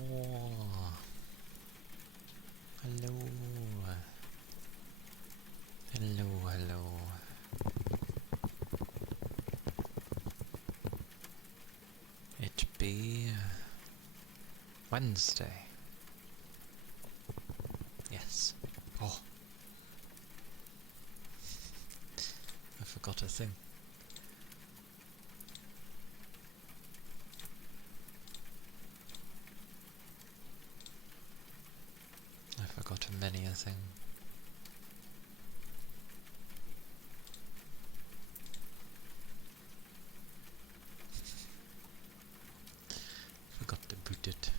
more. Hello. Hello. It be Wednesday. Yes. Oh. I forgot a thing. I forgot many a thing. Forgot to boot it.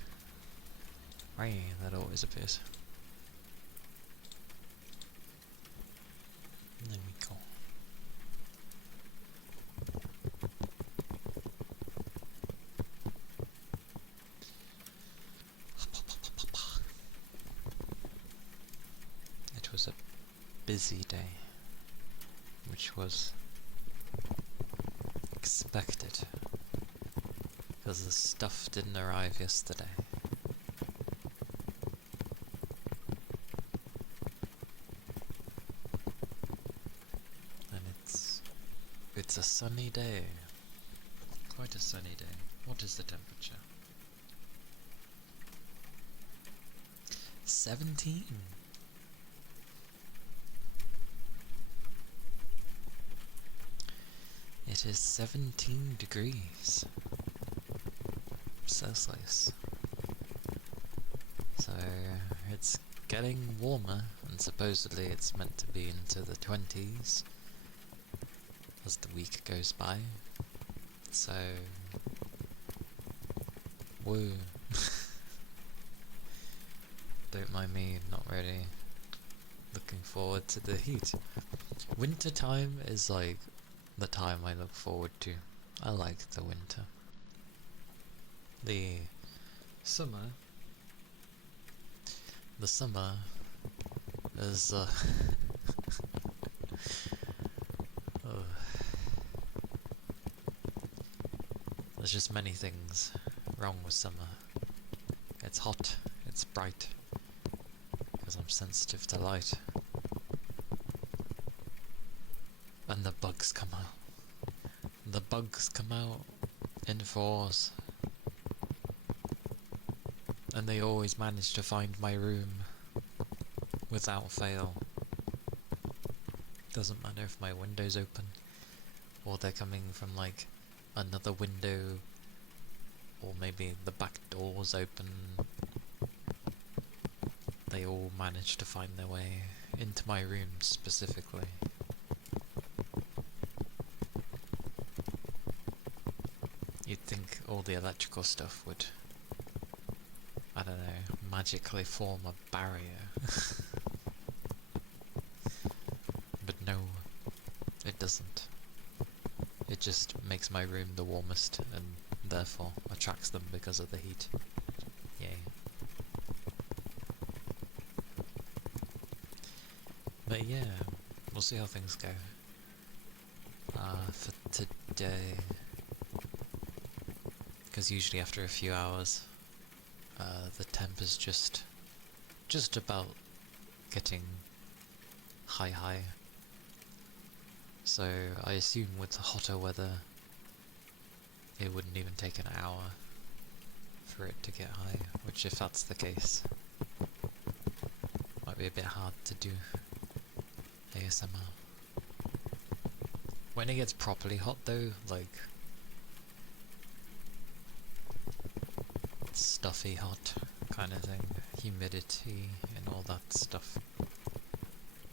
Aye, that always appears. There we go. It was a busy day, which was expected, because the stuff didn't arrive yesterday. And it's a sunny day. Quite a sunny day. What is the temperature? 17. It is 17 degrees Celsius. So it's getting warmer, and supposedly it's meant to be into the 20s as the week goes by. So woo. Don't mind me not really looking forward to the heat. Winter time is like the time I look forward to. I like the winter. The summer is there's just many things wrong with summer. It's hot, it's bright, because I'm sensitive to light. And the bugs come out. The bugs come out in force. And they always manage to find my room without fail. Doesn't matter if my window's open or they're coming from like another window, or maybe the back door's open. They all manage to find their way into my room specifically. You'd think all the electrical stuff would, I don't know, magically form a barrier. But no, it doesn't. It just makes my room the warmest and therefore attracts them because of the heat. Yay. But yeah, we'll see how things go. For today, because usually after a few hours, the temp is just about getting high. So I assume with the hotter weather, it wouldn't even take an hour for it to get high, which if that's the case, might be a bit hard to do ASMR. When it gets properly hot though, like stuffy hot kind of thing, humidity and all that stuff,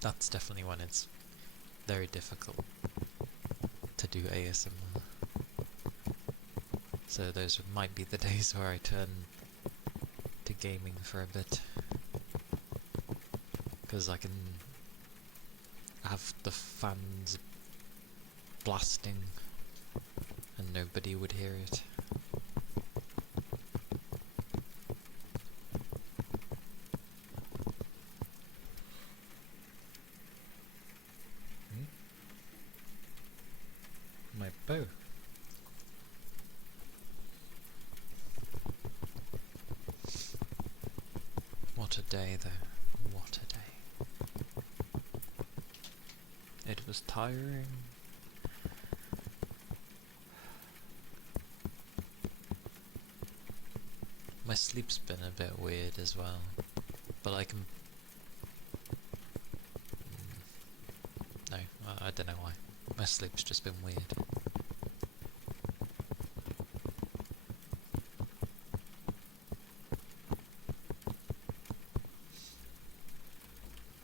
that's definitely when it's very difficult to do ASMR. So those might be the days where I turn to gaming for a bit, because I can have the fans blasting and nobody would hear it. My bow. What a day though. What a day. It was tiring. My sleep's been a bit weird as well, but I can... No, I don't know why. My sleep's just been weird.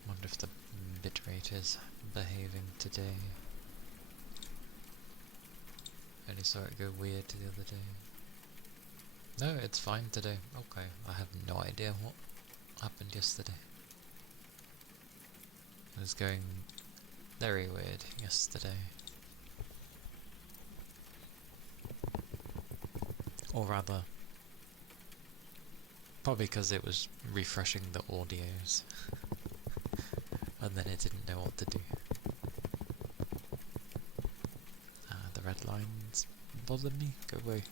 Wonder if the bitrate is behaving today. Only saw it go weird the other day. No, it's fine today. Okay, I have no idea what happened yesterday. It was going very weird yesterday. Or rather, probably because it was refreshing the audios. And then it didn't know what to do. The red lines bother me. Go away.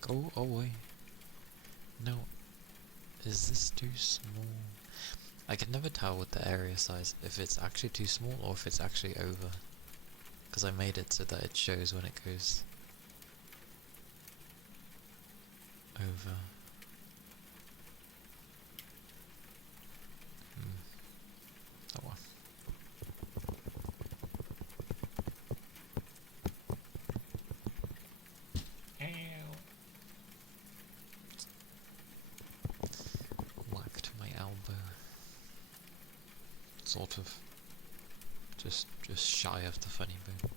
Go away. No. Is this too small? I can never tell with the area size if it's actually too small or if it's actually over. Because I made it so that it shows when it goes over. Oh well. Whacked my elbow. Sort of. Just shy of the funny bone.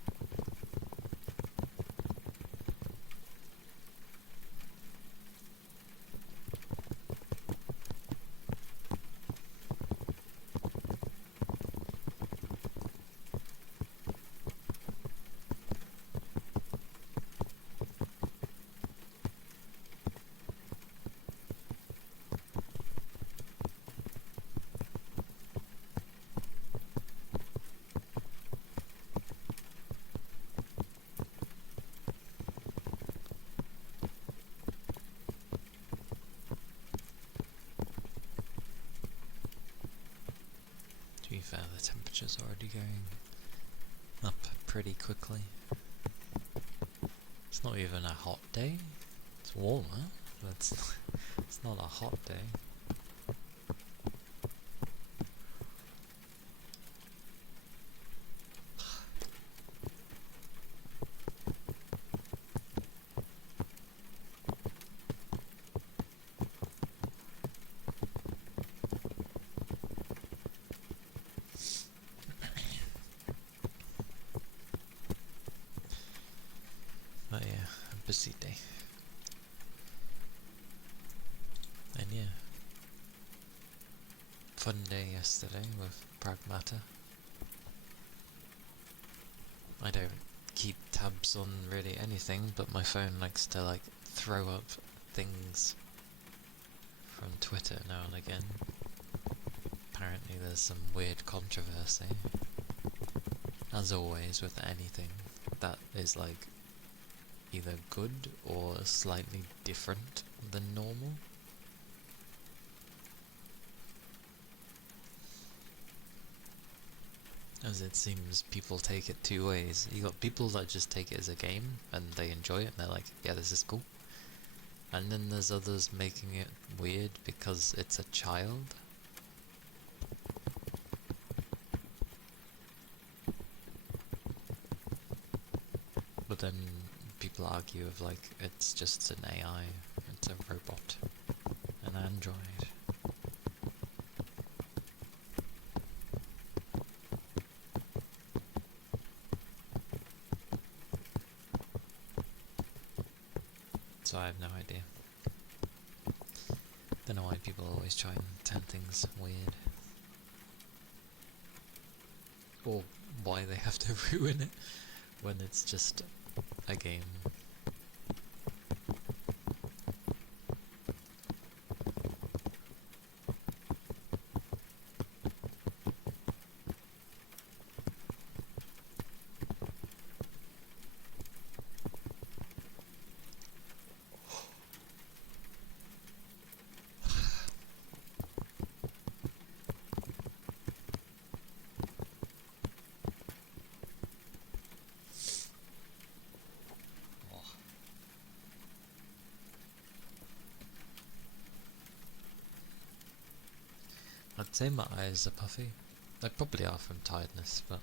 To be fair, the temperature's already going up pretty quickly. It's not even a hot day. It's warmer, but it's not a hot day. But yeah, a busy day. And yeah, fun day yesterday with Pragmata. I don't keep tabs on really anything, but my phone likes to like throw up things from Twitter now and again. Apparently there's some weird controversy. As always with anything that is like either good or slightly different than normal. As it seems people take it two ways. You got people that just take it as a game and they enjoy it and they're like, yeah, this is cool. And then there's others making it weird because it's a child. But then people argue of like, it's just an AI, it's a robot, an android. So I have no idea. Don't know why people always try and turn things weird. Or why they have to ruin it when it's just a game. I'd say my eyes are puffy. They probably are from tiredness, but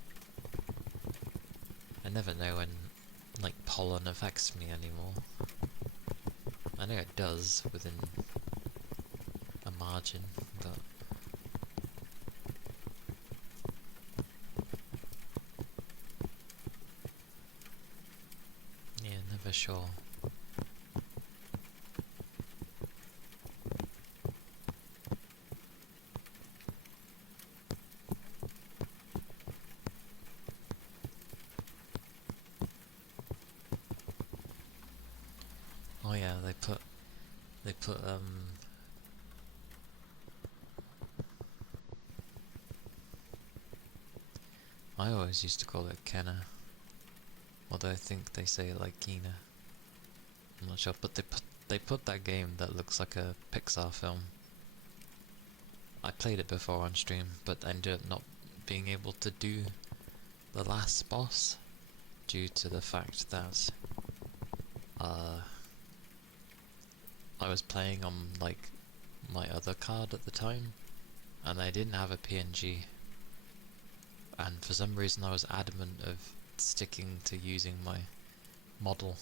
I never know when, like, pollen affects me anymore. I know it does within a margin, but yeah, never sure. Oh yeah, they put I always used to call it Kenna, although I think they say it like Kina. I'm not sure, but they put that game that looks like a Pixar film. I played it before on stream, but ended up not being able to do the last boss due to the fact that I was playing on like my other card at the time, and I didn't have a PNG, and for some reason I was adamant of sticking to using my model,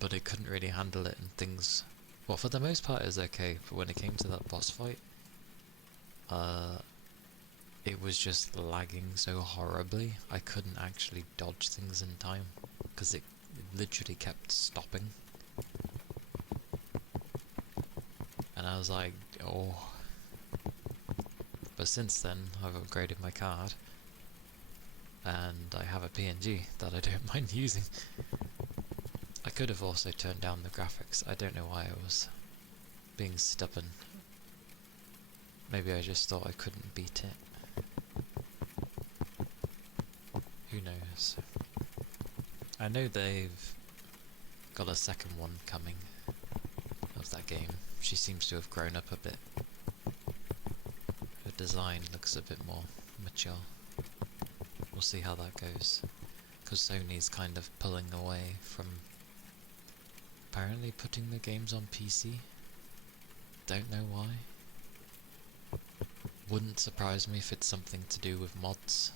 but it couldn't really handle it, and things, well, for the most part it was okay, but when it came to that boss fight, it was just lagging so horribly. I couldn't actually dodge things in time because it literally kept stopping, and I was like, oh. But since then I've upgraded my card and I have a PNG that I don't mind using. I could have also turned down the graphics. I don't know why I was being stubborn. Maybe I just thought I couldn't beat it. Who knows? I know they've got a second one coming of that game. She seems to have grown up a bit. Her design looks a bit more mature. We'll see how that goes. Because Sony's kind of pulling away from apparently putting the games on PC. Don't know why. Wouldn't surprise me if it's something to do with mods.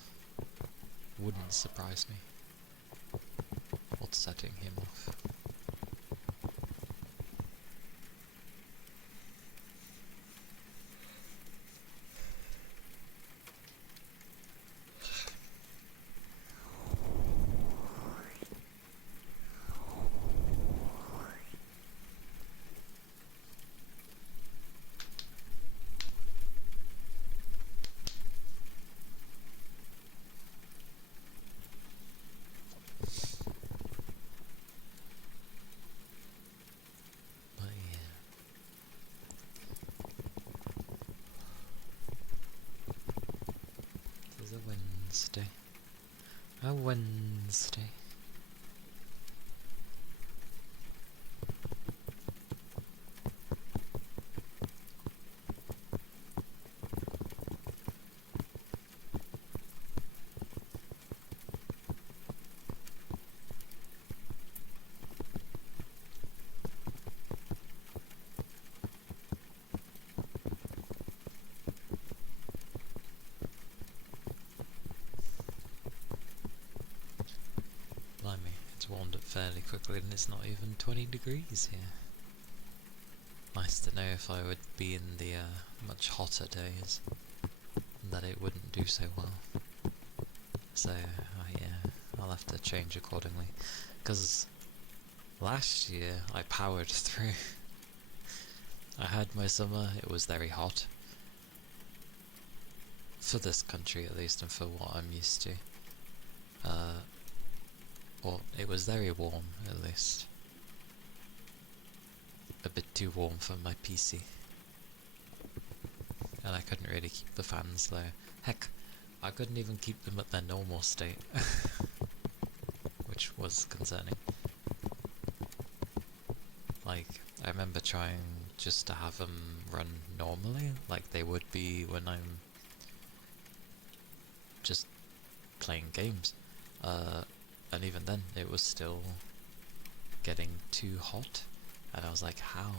Wouldn't surprise me. What's setting him off? Wednesday. A Wednesday. It's warmed up fairly quickly and it's not even 20 degrees here. Nice to know if I would be in the much hotter days that it wouldn't do so well. So yeah, I'll have to change accordingly. Because last year I powered through. I had my summer, it was very hot. For this country at least, and for what I'm used to. Well, it was very warm, at least. A bit too warm for my PC. And I couldn't really keep the fans low. Heck, I couldn't even keep them at their normal state. Which was concerning. Like, I remember trying just to have them run normally, like they would be when I'm just playing games. And even then, it was still getting too hot, and I was like, how?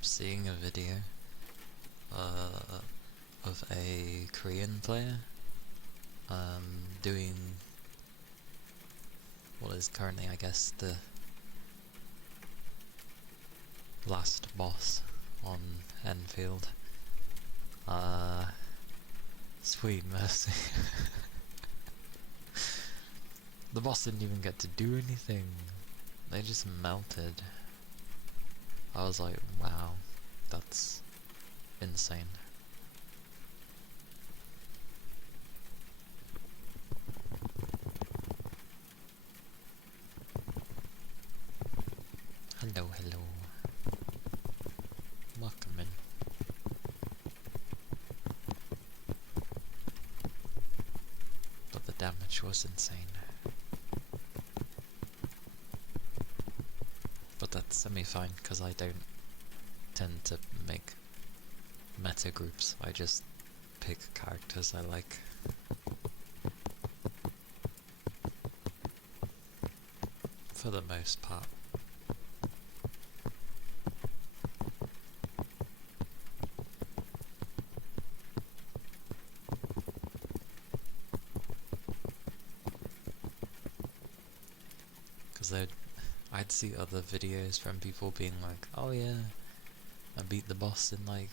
up seeing a video of a Korean player doing what is currently, I guess, the last boss on Enfield. Sweet mercy. The boss didn't even get to do anything. They just melted. I was like, wow, that's insane. Hello, hello. Welcome in. But the damage was insane. But that's semi-fine, because I don't tend to make meta groups. I just pick characters I like. For the most part. Because I'd see other videos from people being like, oh yeah, I beat the boss in like,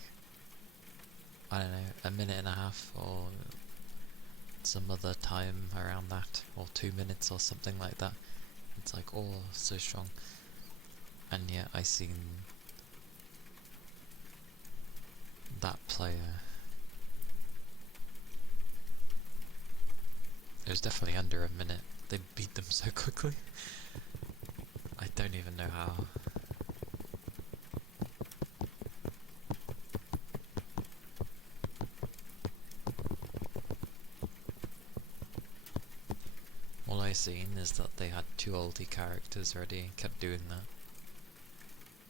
I don't know, a minute and a half or some other time around that, or 2 minutes or something like that. It's like, oh, so strong. And yet I seen that player. It was definitely under a minute. They beat them so quickly. I don't even know how. All I seen is that they had 2 ulti characters ready and kept doing that.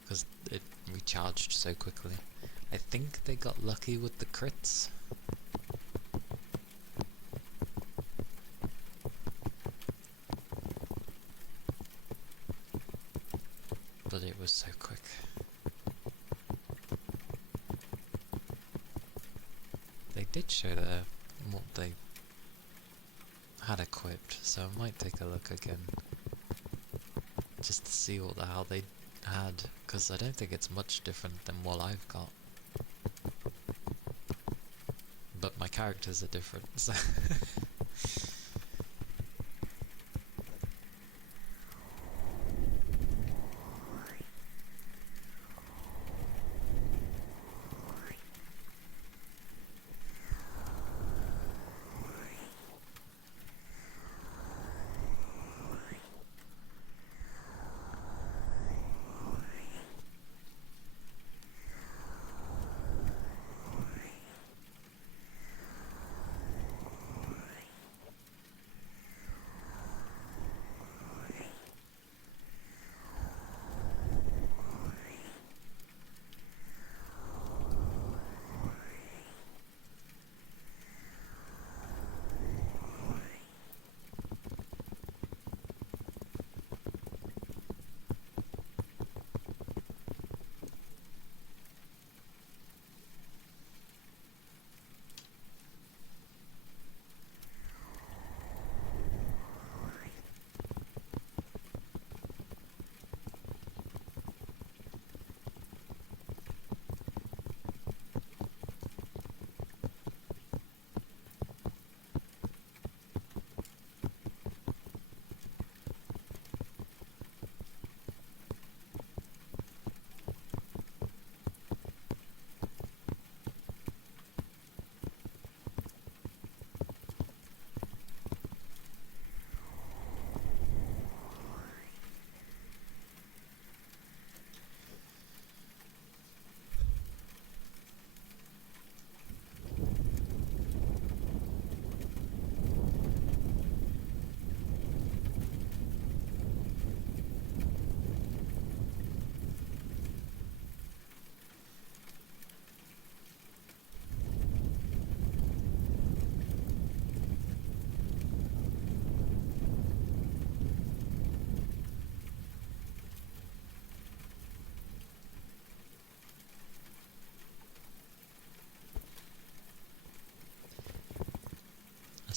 Because it recharged so quickly. I think they got lucky with the crits. But it was so quick. They did show what they had equipped, so I might take a look again. Just to see what the hell they had, because I don't think it's much different than what I've got. But my characters are different, so...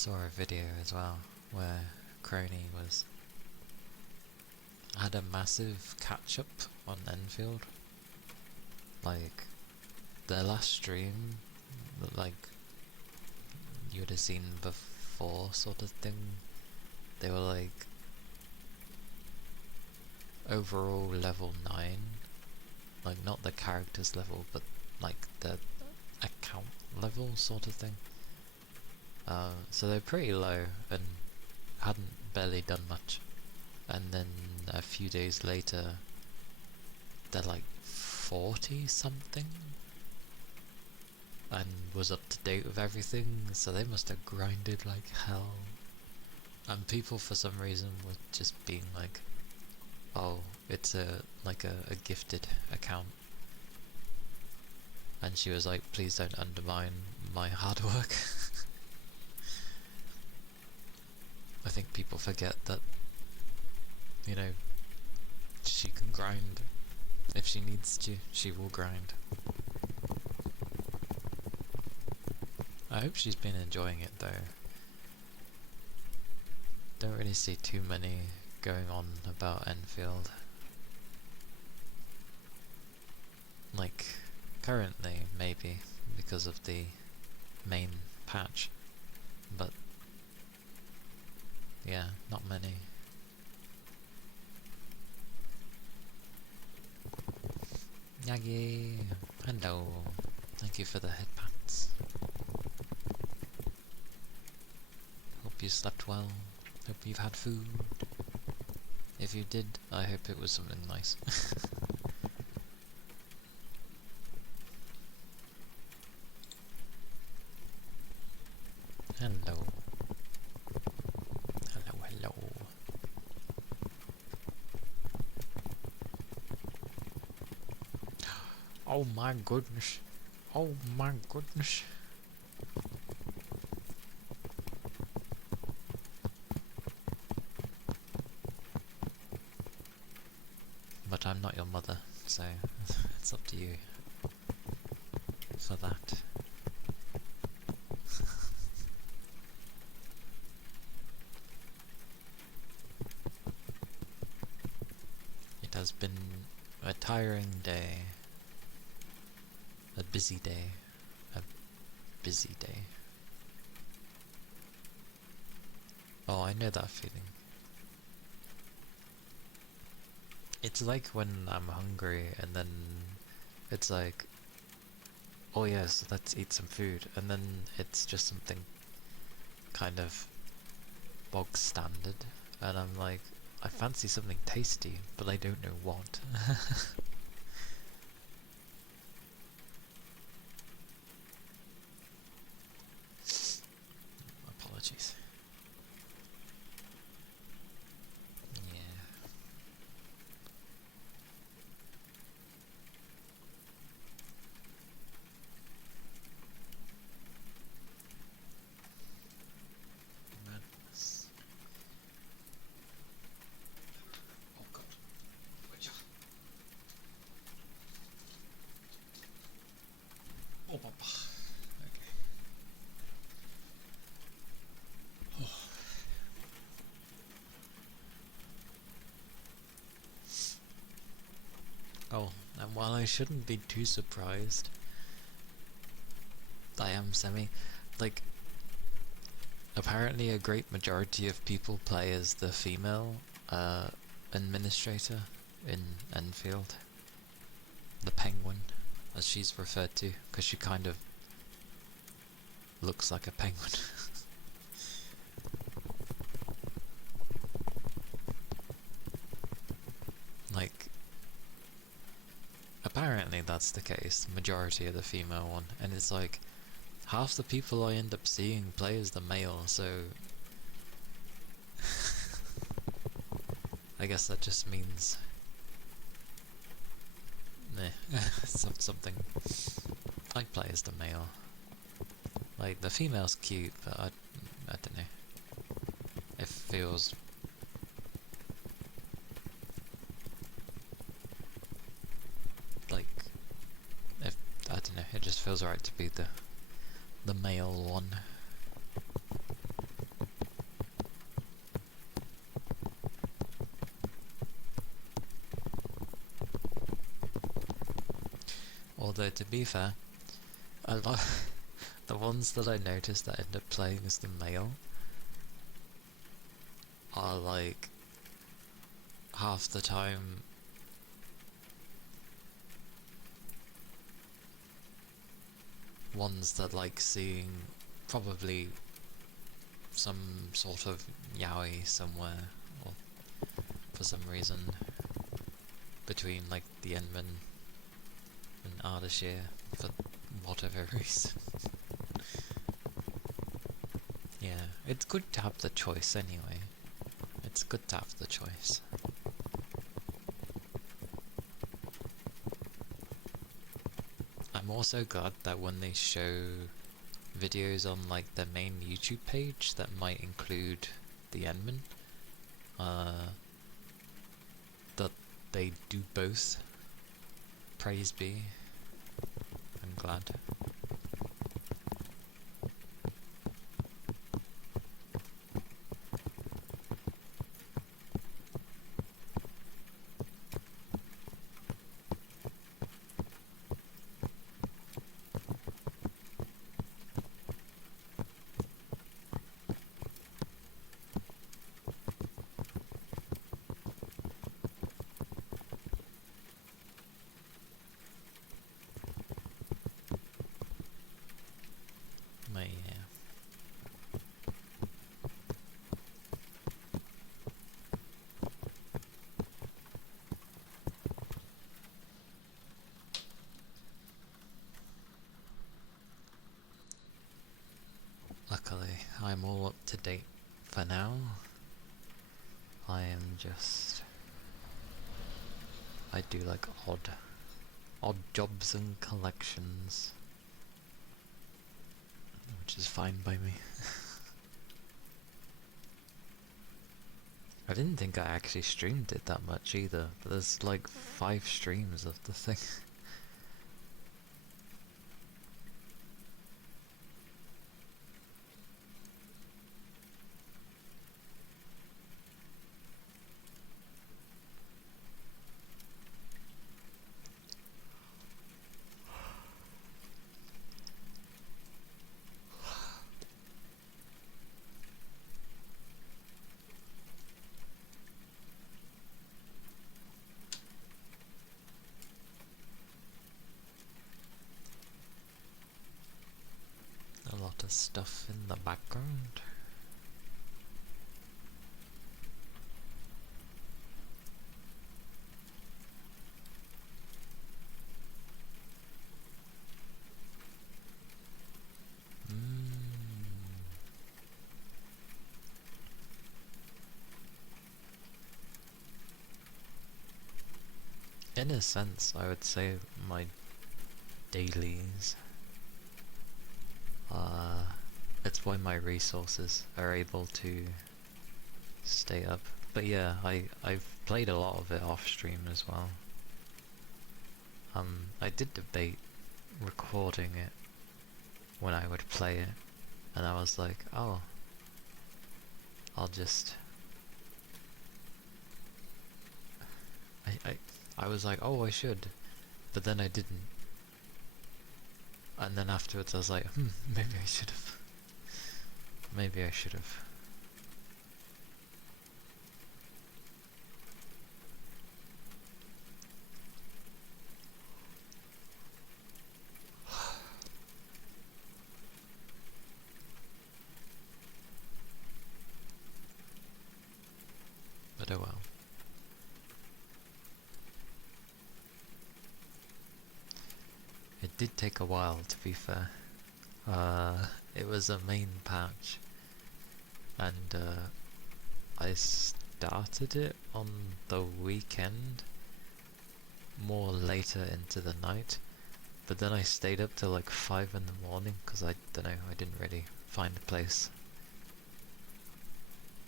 saw a video as well where Crony had a massive catch up on Enfield. Like their last stream, like you would have seen before, sort of thing. They were like overall level 9, like not the characters level, but like the account level sort of thing. So they're pretty low and hadn't barely done much. And then a few days later, they're like 40 something, and was up to date with everything. So they must have grinded like hell. And people for some reason were just being like, "Oh, it's a gifted account." And she was like, "Please don't undermine my hard work." I think people forget that, you know, she can grind. If she needs to, she will grind. I hope she's been enjoying it though. Don't really see too many going on about Enfield. Like, currently, maybe, because of the main patch. But yeah, not many. Yagi, hello. Thank you for the headpats. Hope you slept well. Hope you've had food. If you did, I hope it was something nice. Hello. Hello, hello. Oh my goodness. Oh my goodness. But I'm not your mother, so it's up to you for that. It has been a tiring day. A busy day. A busy day. Oh, I know that feeling. It's like when I'm hungry and then it's like, oh yes, let's eat some food, and then it's just something kind of bog standard, and I'm like, I fancy something tasty, but I don't know what. Apologies. Yeah. Madness. Oh god. Witcher. Oh papa. Okay. Oh, and while I shouldn't be too surprised, I am like, apparently a great majority of people play as the female administrator in Enfield. The penguin, as she's referred to, because she kind of looks like a penguin. Like, apparently that's the case, the majority of the female one, and it's like, half the people I end up seeing play as the male, so I guess that just means something. I play as the male. Like, the female's cute, but I don't know. It feels like, I don't know, it just feels right to be the male one. Although to be fair, a lot the ones that I noticed that end up playing as the male are like half the time ones that like seeing probably some sort of yaoi somewhere, or for some reason between like the Endman and Ardashir for whatever reason. Yeah, it's good to have the choice anyway. It's good to have the choice. I'm also glad that when they show videos on like their main YouTube page that might include the Endman, that they do both. Praise be. I'm glad. My, luckily, I'm all up to date for now. I do like odd jobs and collections, which is fine by me. I didn't think I actually streamed it that much either, but there's like 5 streams of the thing. A lot of stuff in the background. In a sense, I would say my dailies, it's why my resources are able to stay up. But yeah, I've played a lot of it off stream as well. I did debate recording it when I would play it, and I was like, oh, I was like, oh, I should, but then I didn't. And then afterwards I was like, maybe I should have. Maybe I should have. But oh well. It did take a while, to be fair. It was a main patch, and I started it on the weekend, more later into the night, but then I stayed up till like 5 in the morning because I don't know, I didn't really find a place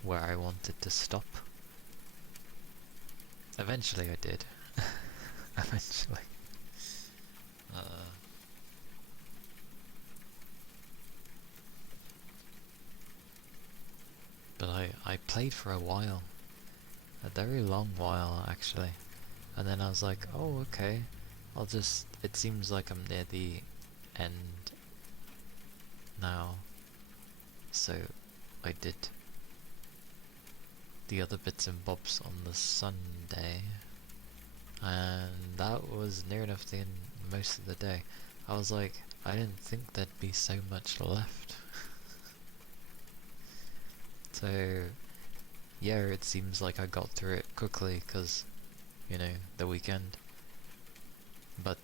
where I wanted to stop. Eventually I did. Eventually. But I played for a while. A very long while, actually. And then I was like, oh, okay. it seems like I'm near the end now, so I did the other bits and bobs on the Sunday, and that was near enough the end most of the day. I was like, I didn't think there'd be so much left. So yeah, it seems like I got through it quickly because, you know, the weekend. But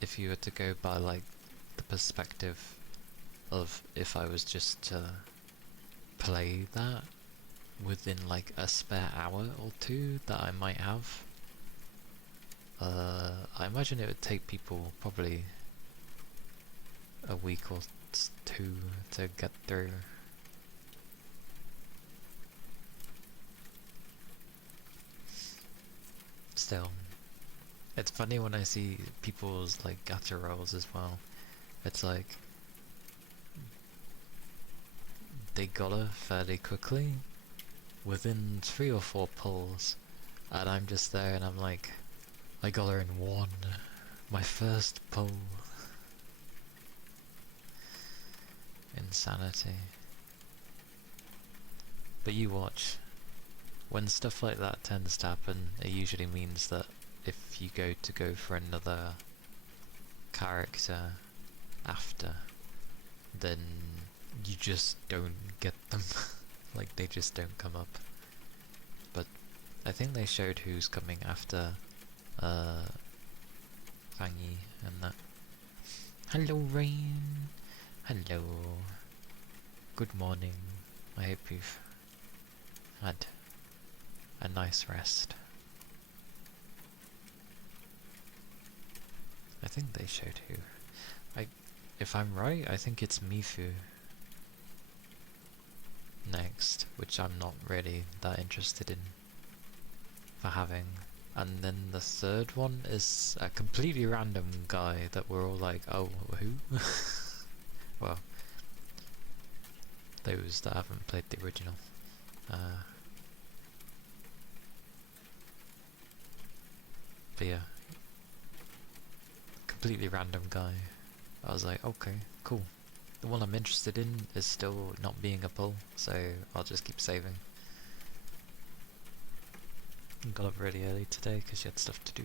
if you were to go by like the perspective of if I was just to play that within like a spare hour or two that I might have, I imagine it would take people probably a week or two to get through. Still, it's funny when I see people's like gacha rolls as well. It's like they got her fairly quickly, within 3 or 4 pulls, and I'm just there and I'm like, I got her in 1, my first pull. Insanity. But you watch, when stuff like that tends to happen, it usually means that if you go for another character after, then you just don't get them. Like, they just don't come up. But I think they showed who's coming after Fangy and that. Hello, Rain. Hello. Good morning. I hope you've had a nice rest. I think they showed who. If I'm right, I think it's Mifu next, which I'm not really that interested in for having. And then the third one is a completely random guy that we're all like, oh, who? Well, those that haven't played the original. But yeah, completely random guy. I was like, okay, cool. The one I'm interested in is still not being a pull, so I'll just keep saving. Got up really early today because she had stuff to do.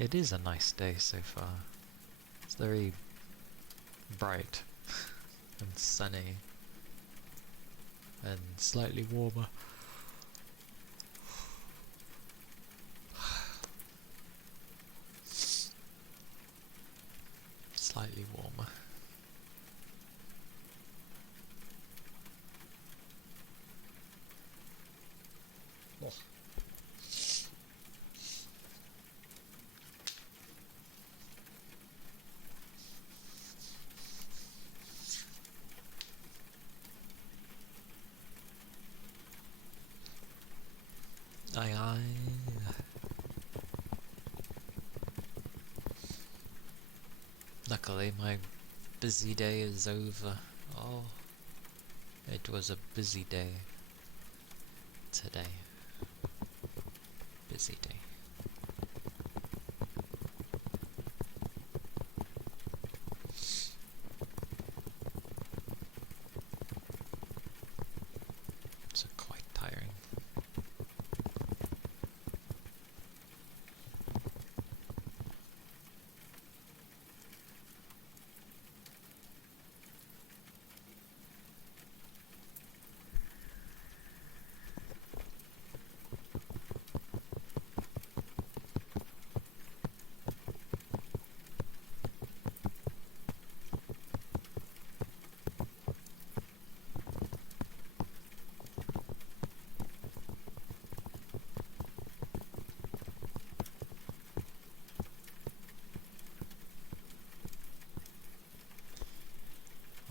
It is a nice day so far. It's very bright and sunny and slightly warmer. Slightly warmer. Oh. Aye aye. Luckily my busy day is over. Oh, it was a busy day today. Busy day. So quite tiring.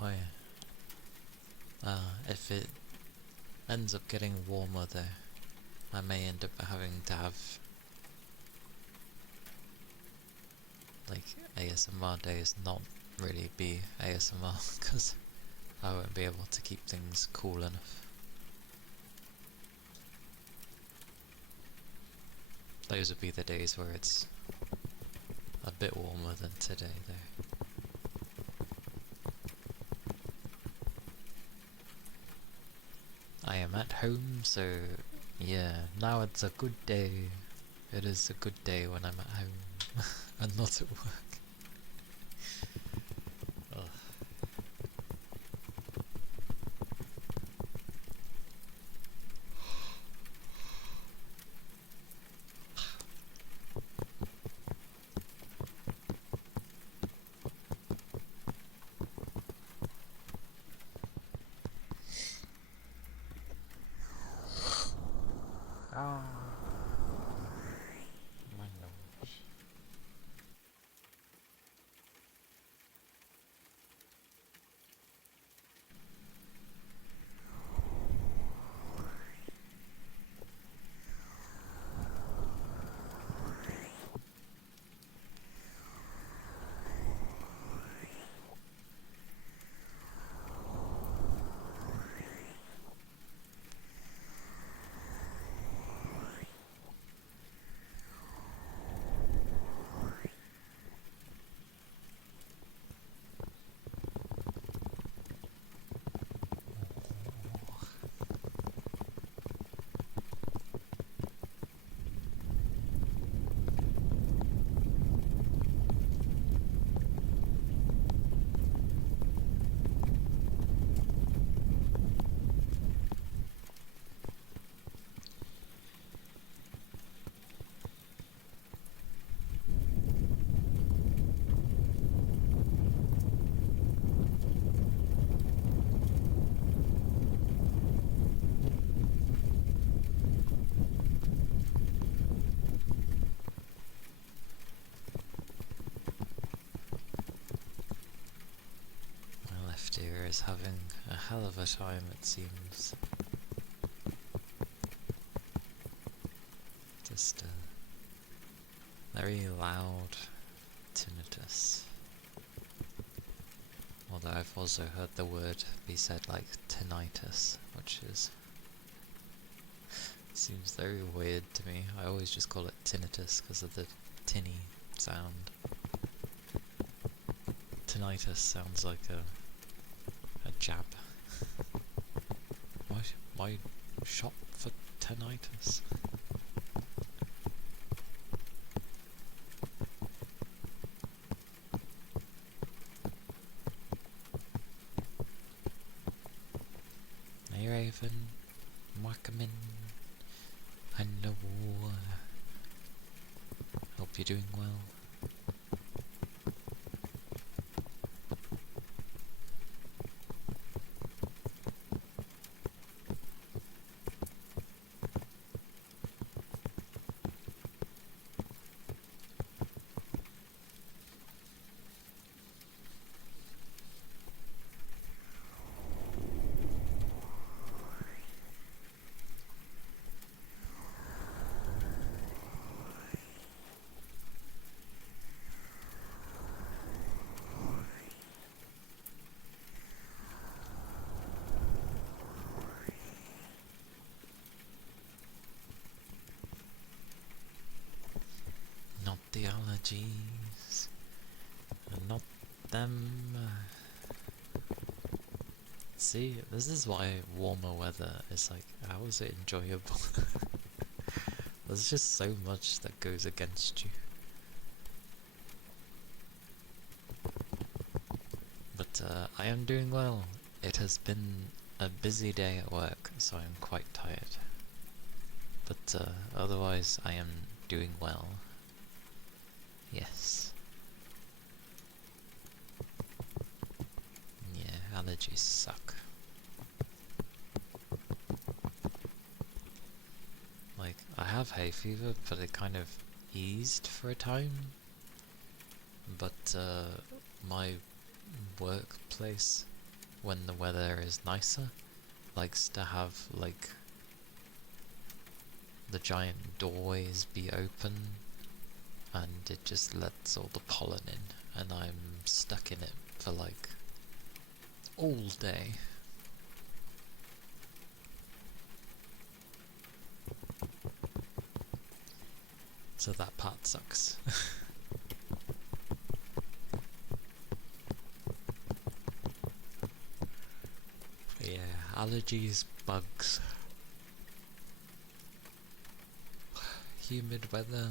Oh yeah. If it ends up getting warmer though, I may end up having to have like ASMR days not really be ASMR because I won't be able to keep things cool enough. Those would be the days where it's A bit warmer than today though. I am at home, so yeah, now it's a good day. It is a good day when I'm at home and not at work. Ugh. My nose. My left ear is having a hell of a time, it seems. Just a very loud tinnitus. Although I've also heard the word be said like tinnitus, which is seems very weird to me. I always just call it tinnitus because of the tinny sound. Tinnitus sounds like a jab. Why shop for tinnitus? Hey Raven, Wackerman, hello. Hope you're doing well. Not the allergies, not them. See, this is why warmer weather is like, how is it enjoyable? There's just so much that goes against you. But I am doing well. It has been a busy day at work, so I'm quite tired. But otherwise I am doing well. Yes. Yeah, allergies suck. Like, I have hay fever, but it kind of eased for a time. But my workplace, when the weather is nicer, likes to have, like, the giant doorways be open, and it just lets all the pollen in, and I'm stuck in it for, like, all day. So that part sucks. allergies, bugs, humid weather,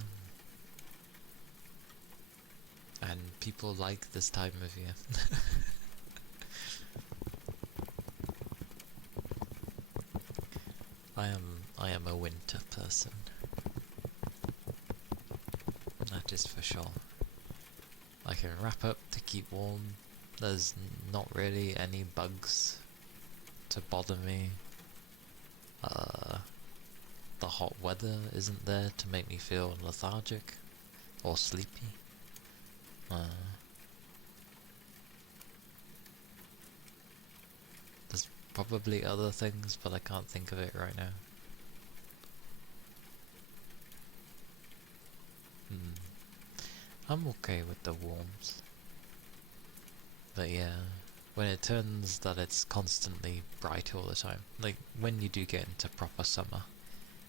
and people like this time of year. I am a winter person. That is for sure. I can wrap up to keep warm. There's not really any bugs to bother me. The hot weather isn't there to make me feel lethargic or sleepy. There's probably other things, but I can't think of it right now. I'm okay with the warmth. But yeah, when it turns that it's constantly bright all the time, like when you do get into proper summer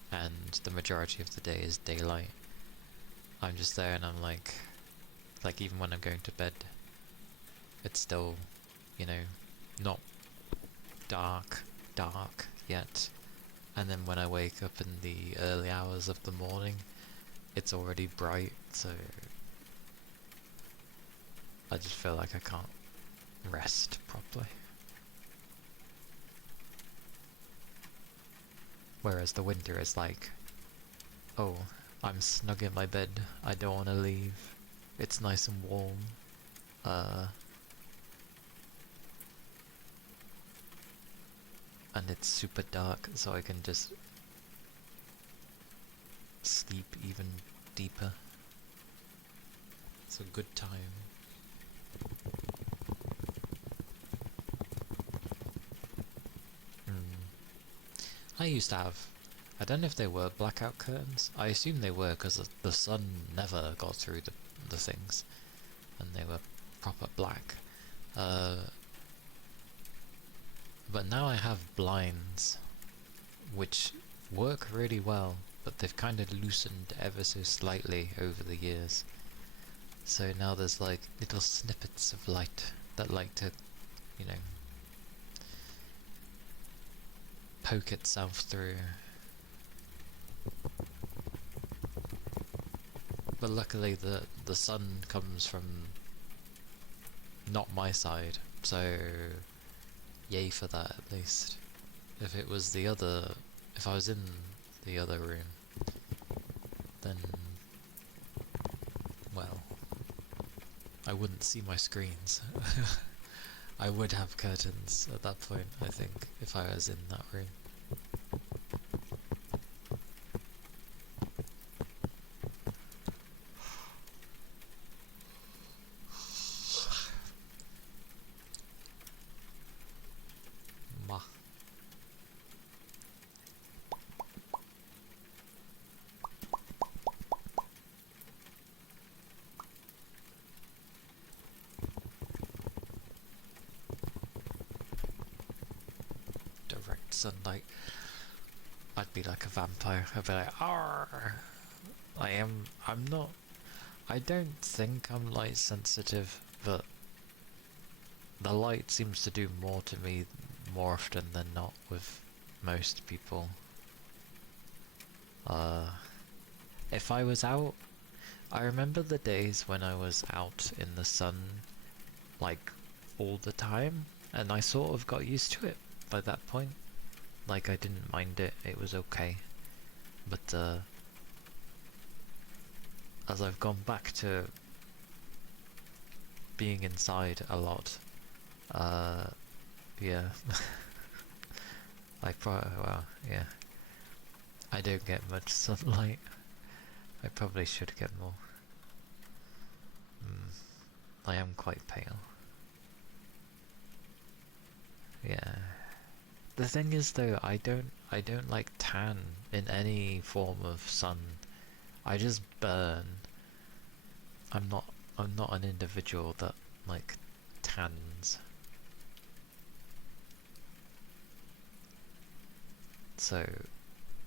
and the majority of the day is daylight, I'm just there and I'm like even when I'm going to bed, it's still, you know, not dark yet. And then when I wake up in the early hours of the morning, it's already bright, so I just feel like I can't rest properly. Whereas the winter is like, oh, I'm snug in my bed, I don't want to leave, it's nice and warm, and it's super dark, so I can just sleep even deeper. It's a good time. I used to have, I don't know if they were blackout curtains. I assume they were because the sun never got through the things, and they were proper black. But now I have blinds, which work really well, but they've kind of loosened ever so slightly over the years. So now there's like little snippets of light that like to, you know, poke itself through. But luckily the sun comes from not my side, so yay for that at least. If it was if I was in the other room, then, well, I wouldn't see my screens. I would have curtains at that point, I think, if I was in that room. Ma. Direct sunlight. I'd be like a vampire. I'd be like, arr! I'm not, I don't think I'm light sensitive, but the light seems to do more to me more often than not with most people. If I was out, I remember the days when I was out in the sun, like, all the time, and I sort of got used to it by that point. Like, I didn't mind it, it was okay. But, as I've gone back to being inside a lot, yeah. Well, yeah. I don't get much sunlight. I probably should get more. I am quite pale. Yeah. The thing is though, I don't like tan in any form of sun. I just burn. I'm not an individual that like tans. So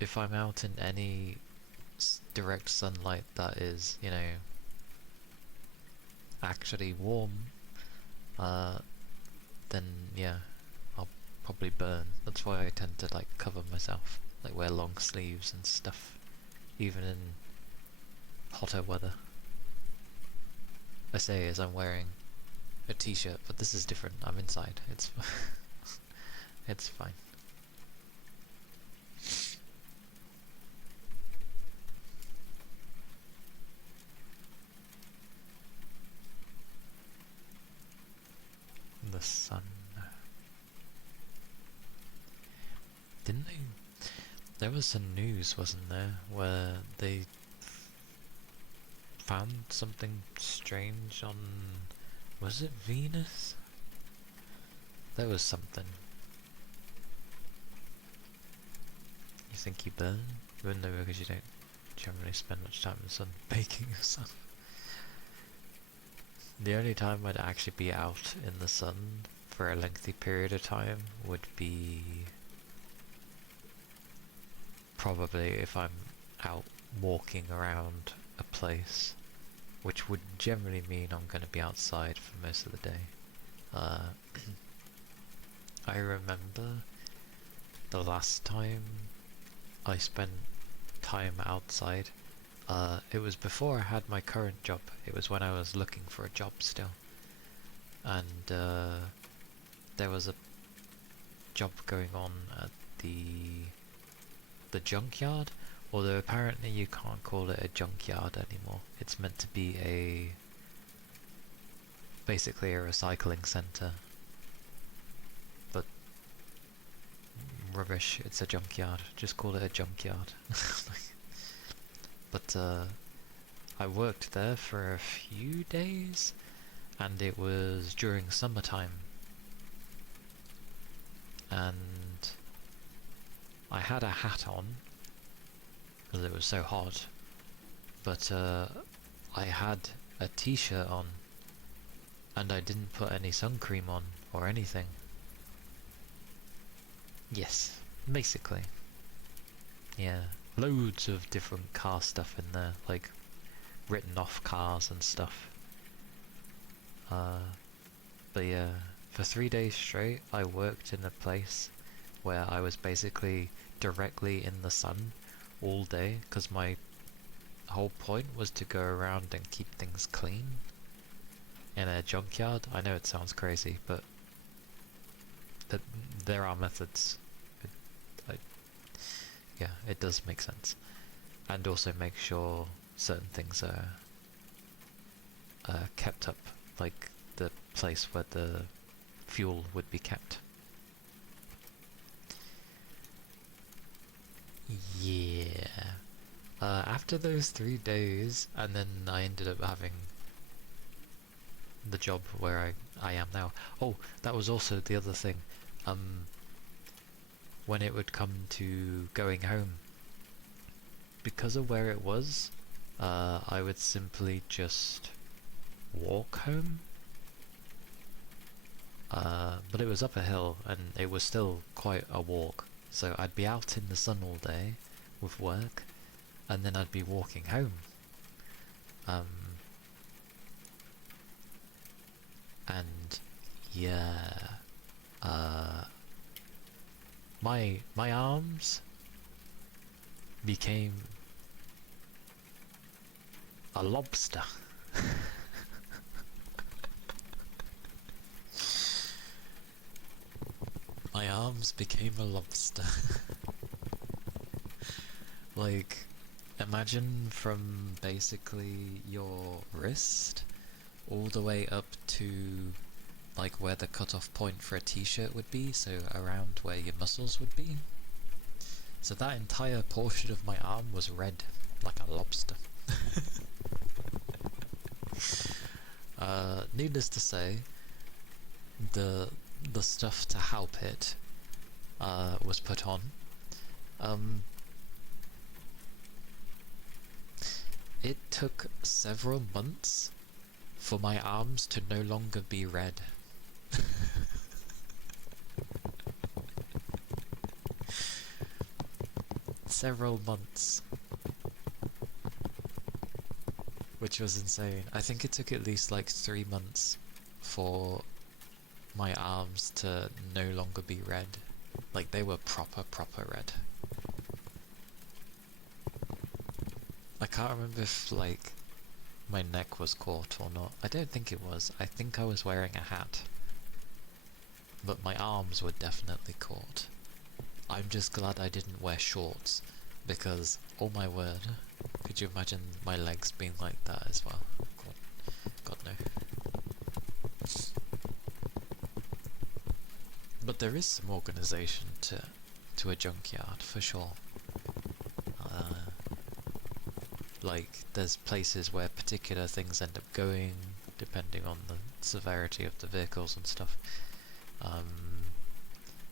if I'm out in any direct sunlight that is, you know, actually warm, then yeah, I'll probably burn. That's why I tend to like cover myself, like wear long sleeves and stuff, even in hotter weather. I say as I'm wearing a t-shirt, but this is different. I'm inside. It's it's fine. The sun. Didn't they? There was some news, wasn't there, where they found something strange on... was it Venus? There was something. You think you burn? Even though because you don't generally spend much time in the sun baking yourself. The only time I'd actually be out in the sun for a lengthy period of time would be probably if I'm out walking around a place, which would generally mean I'm going to be outside for most of the day. I remember the last time I spent time outside, it was before I had my current job. It was when I was looking for a job still. And there was a job going on at the junkyard, although apparently you can't call it a junkyard anymore. It's meant to be basically a recycling centre. But rubbish, it's a junkyard. Just call it a junkyard. But I worked there for a few days, and it was during summertime. And I had a hat on, because it was so hot, but I had a t-shirt on, and I didn't put any sun cream on, or anything. Yes, basically. Yeah, loads of different car stuff in there, like written off cars and stuff. But yeah, for 3 days straight I worked in a place where I was basically directly in the sun all day, because my whole point was to go around and keep things clean in a junkyard. I know it sounds crazy, but there are methods. Yeah, it does make sense. And also make sure certain things are kept up, like the place where the fuel would be kept. Yeah. After those 3 days, and then I ended up having the job where I am now. Oh, that was also the other thing. When it would come to going home, because of where it was, I would simply just walk home. But it was up a hill, and it was still quite a walk. So I'd be out in the sun all day with work, and then I'd be walking home. And yeah, my arms became a lobster. My arms became a lobster. Like, imagine from basically your wrist all the way up to like where the cutoff point for a t-shirt would be, so around where your muscles would be. So that entire portion of my arm was red, like a lobster. Needless to say, the stuff to help it was put on. It took several months for my arms to no longer be red. Several months. Which was insane. I think it took at least like 3 months for my arms to no longer be red. Like, they were proper red. I can't remember if, like, my neck was caught or not. I don't think it was. I think I was wearing a hat. But my arms were definitely caught. I'm just glad I didn't wear shorts, because, oh my word, could you imagine my legs being like that as well? God no. But there is some organisation to a junkyard, for sure. Like, there's places where particular things end up going, depending on the severity of the vehicles and stuff.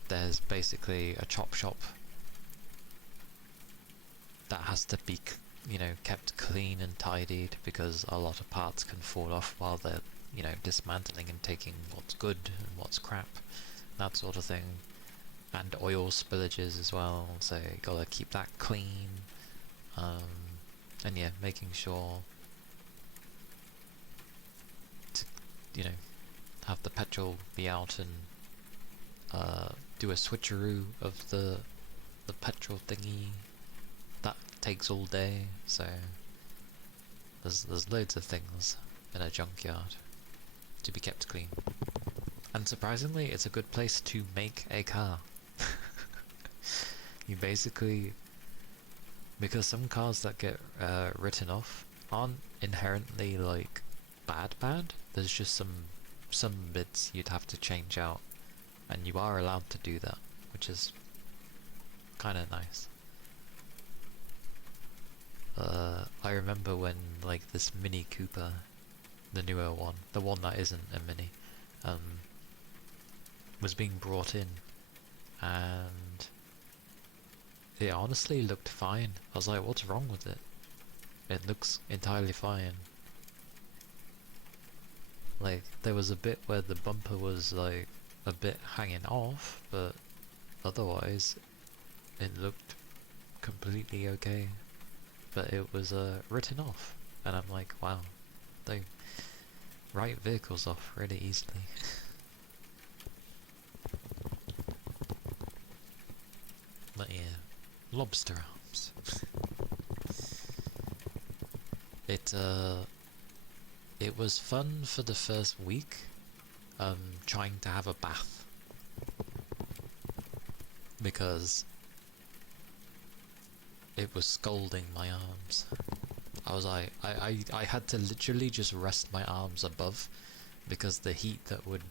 There's basically a chop shop that has to be, you know, kept clean and tidied, because a lot of parts can fall off while they're, you know, dismantling and taking what's good and what's crap, that sort of thing. And oil spillages as well, so you gotta keep that clean. And yeah, making sure to, you know, have the petrol be out and do a switcheroo of the petrol thingy. That takes all day, so there's loads of things in a junkyard to be kept clean. And surprisingly, it's a good place to make a car. You basically, because some cars that get written off aren't inherently like bad. There's just some bits you'd have to change out, and you are allowed to do that, which is kind of nice. I remember when, like, this Mini Cooper, the newer one, the one that isn't a Mini, was being brought in, and it honestly looked fine. I was like, what's wrong with it? It looks entirely fine. Like, there was a bit where the bumper was, like, a bit hanging off, but otherwise, it looked completely okay. But it was written off, and I'm like, wow, they write vehicles off really easily. But yeah, lobster arms. It was fun for the first week, trying to have a bath, because it was scalding my arms. I had to literally just rest my arms above, because the heat that would,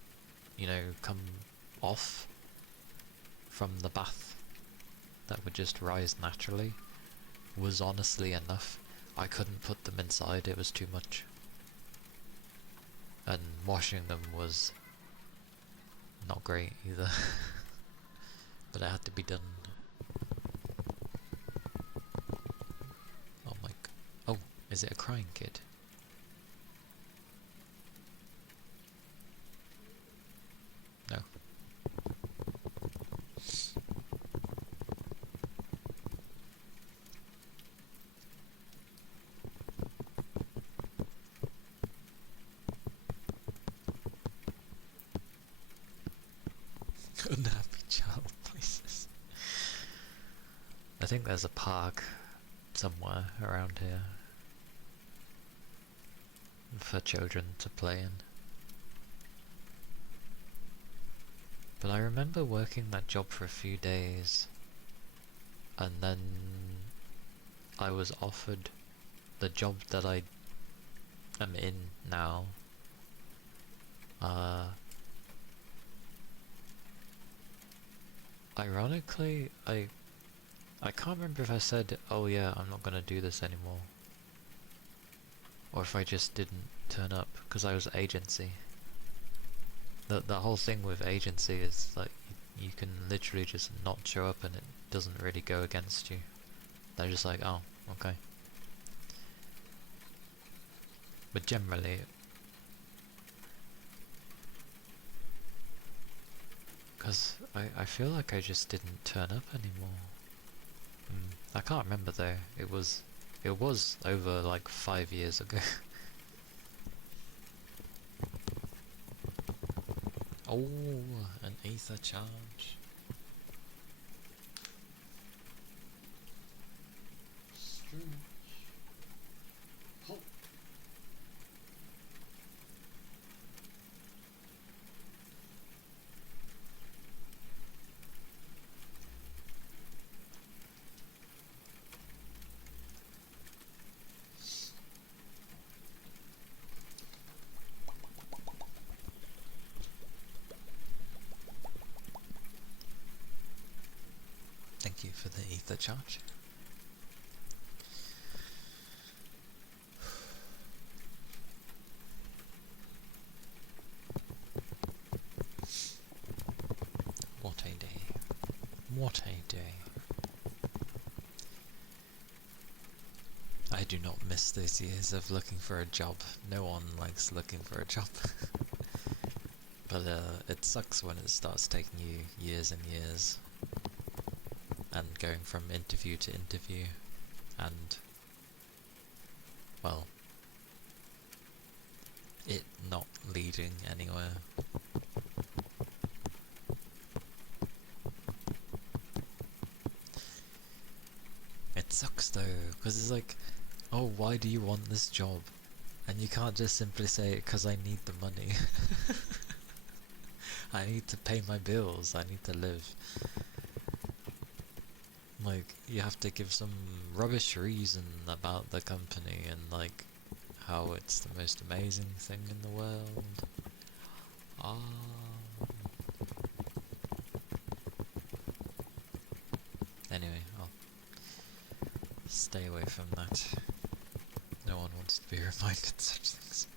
you know, come off from the bath, that would just rise naturally, was honestly enough. I couldn't put them inside, it was too much. And washing them was not great either. But it had to be done. Oh my god. Oh, is it a crying kid? No. Unhappy child places. I think there's a park somewhere around here for children to play in. But I remember working that job for a few days, and then I was offered the job that I am in now. Ironically, I can't remember if I said, oh yeah, I'm not gonna do this anymore, or if I just didn't turn up, because I was agency. The whole thing with agency is like, you can literally just not show up and it doesn't really go against you. They're just like, oh, okay. But generally, because I feel like I just didn't turn up anymore. I can't remember though. It was over like 5 years ago. Oh, an ether charge. Stretch. Halt. Thank you for the ether charge. What a day. What a day. I do not miss those years of looking for a job. No one likes looking for a job. But it sucks when it starts taking you years and years. And going from interview to interview. And, well, it not leading anywhere. It sucks though, because it's like, oh, why do you want this job? And you can't just simply say it because I need the money. I need to pay my bills, I need to live. Like, you have to give some rubbish reason about the company and like how it's the most amazing thing in the world. Anyway, I'll stay away from that. No one wants to be reminded such things.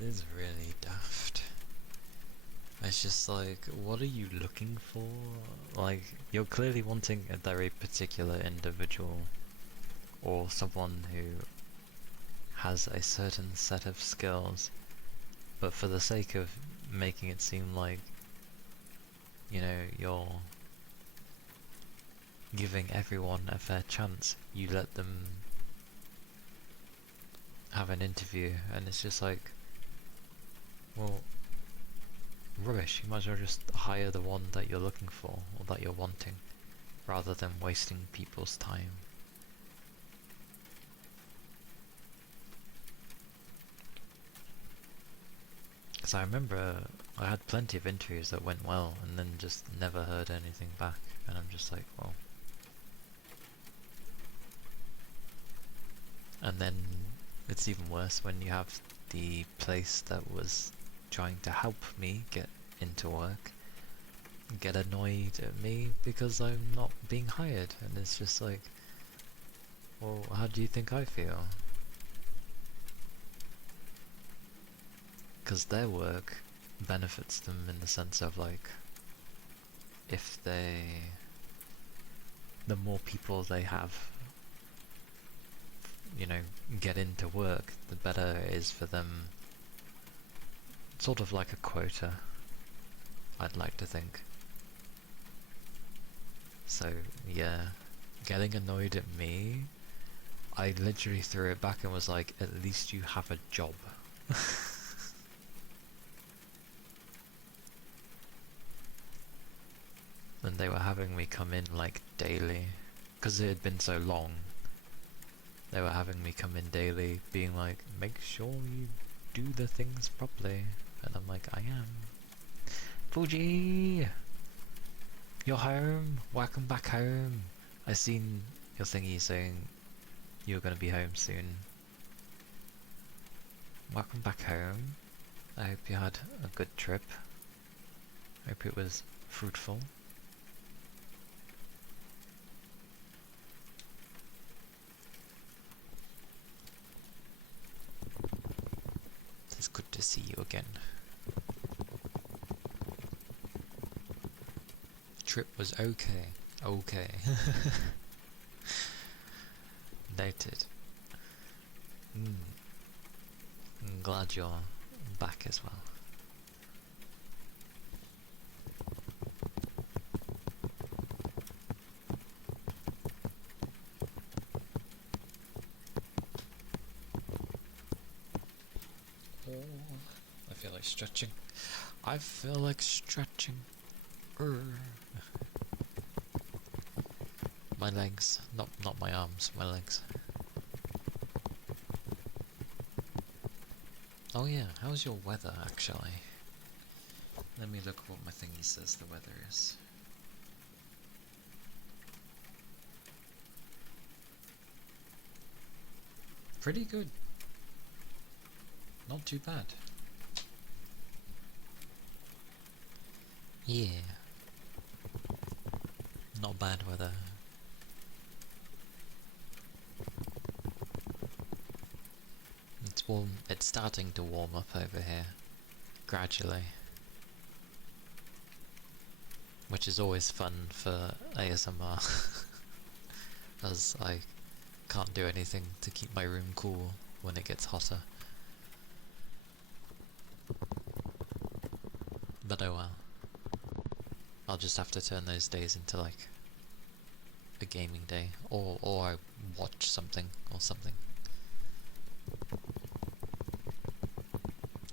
It is really daft. It's just like, what are you looking for? Like, you're clearly wanting a very particular individual, or someone who has a certain set of skills, but for the sake of making it seem like, you know, you're giving everyone a fair chance, you let them have an interview, and it's just like, well, rubbish. You might as well just hire the one that you're looking for, or that you're wanting, rather than wasting people's time. Because I remember I had plenty of interviews that went well, and then just never heard anything back, and I'm just like, well. And then it's even worse when you have the place that was trying to help me get into work get annoyed at me because I'm not being hired, and it's just like, well, how do you think I feel? Because their work benefits them in the sense of like, if the more people they have, you know, get into work, the better it is for them. Sort of like a quota, I'd like to think. So yeah, getting annoyed at me, I literally threw it back and was like, at least you have a job. And they were having me come in like daily, because it had been so long, they were having me come in daily, being like, make sure you do the things properly. And I'm like, I am. Fuji! You're home! Welcome back home! I seen your thingy saying you were going to be home soon. Welcome back home. I hope you had a good trip. Hope it was fruitful. It's good to see you again. Trip was okay. Okay. Noted. I'm glad you're back as well. I feel like stretching. I feel like stretching. My legs, not my arms, my legs. Oh yeah, how's your weather actually? Let me look what my thingy says the weather is. Pretty good. Not too bad. Yeah. Not bad weather. It's warm. It's starting to warm up over here. Gradually. Which is always fun for ASMR. As I can't do anything to keep my room cool when it gets hotter. But oh well. I'll just have to turn those days into like a gaming day, or I watch something or something.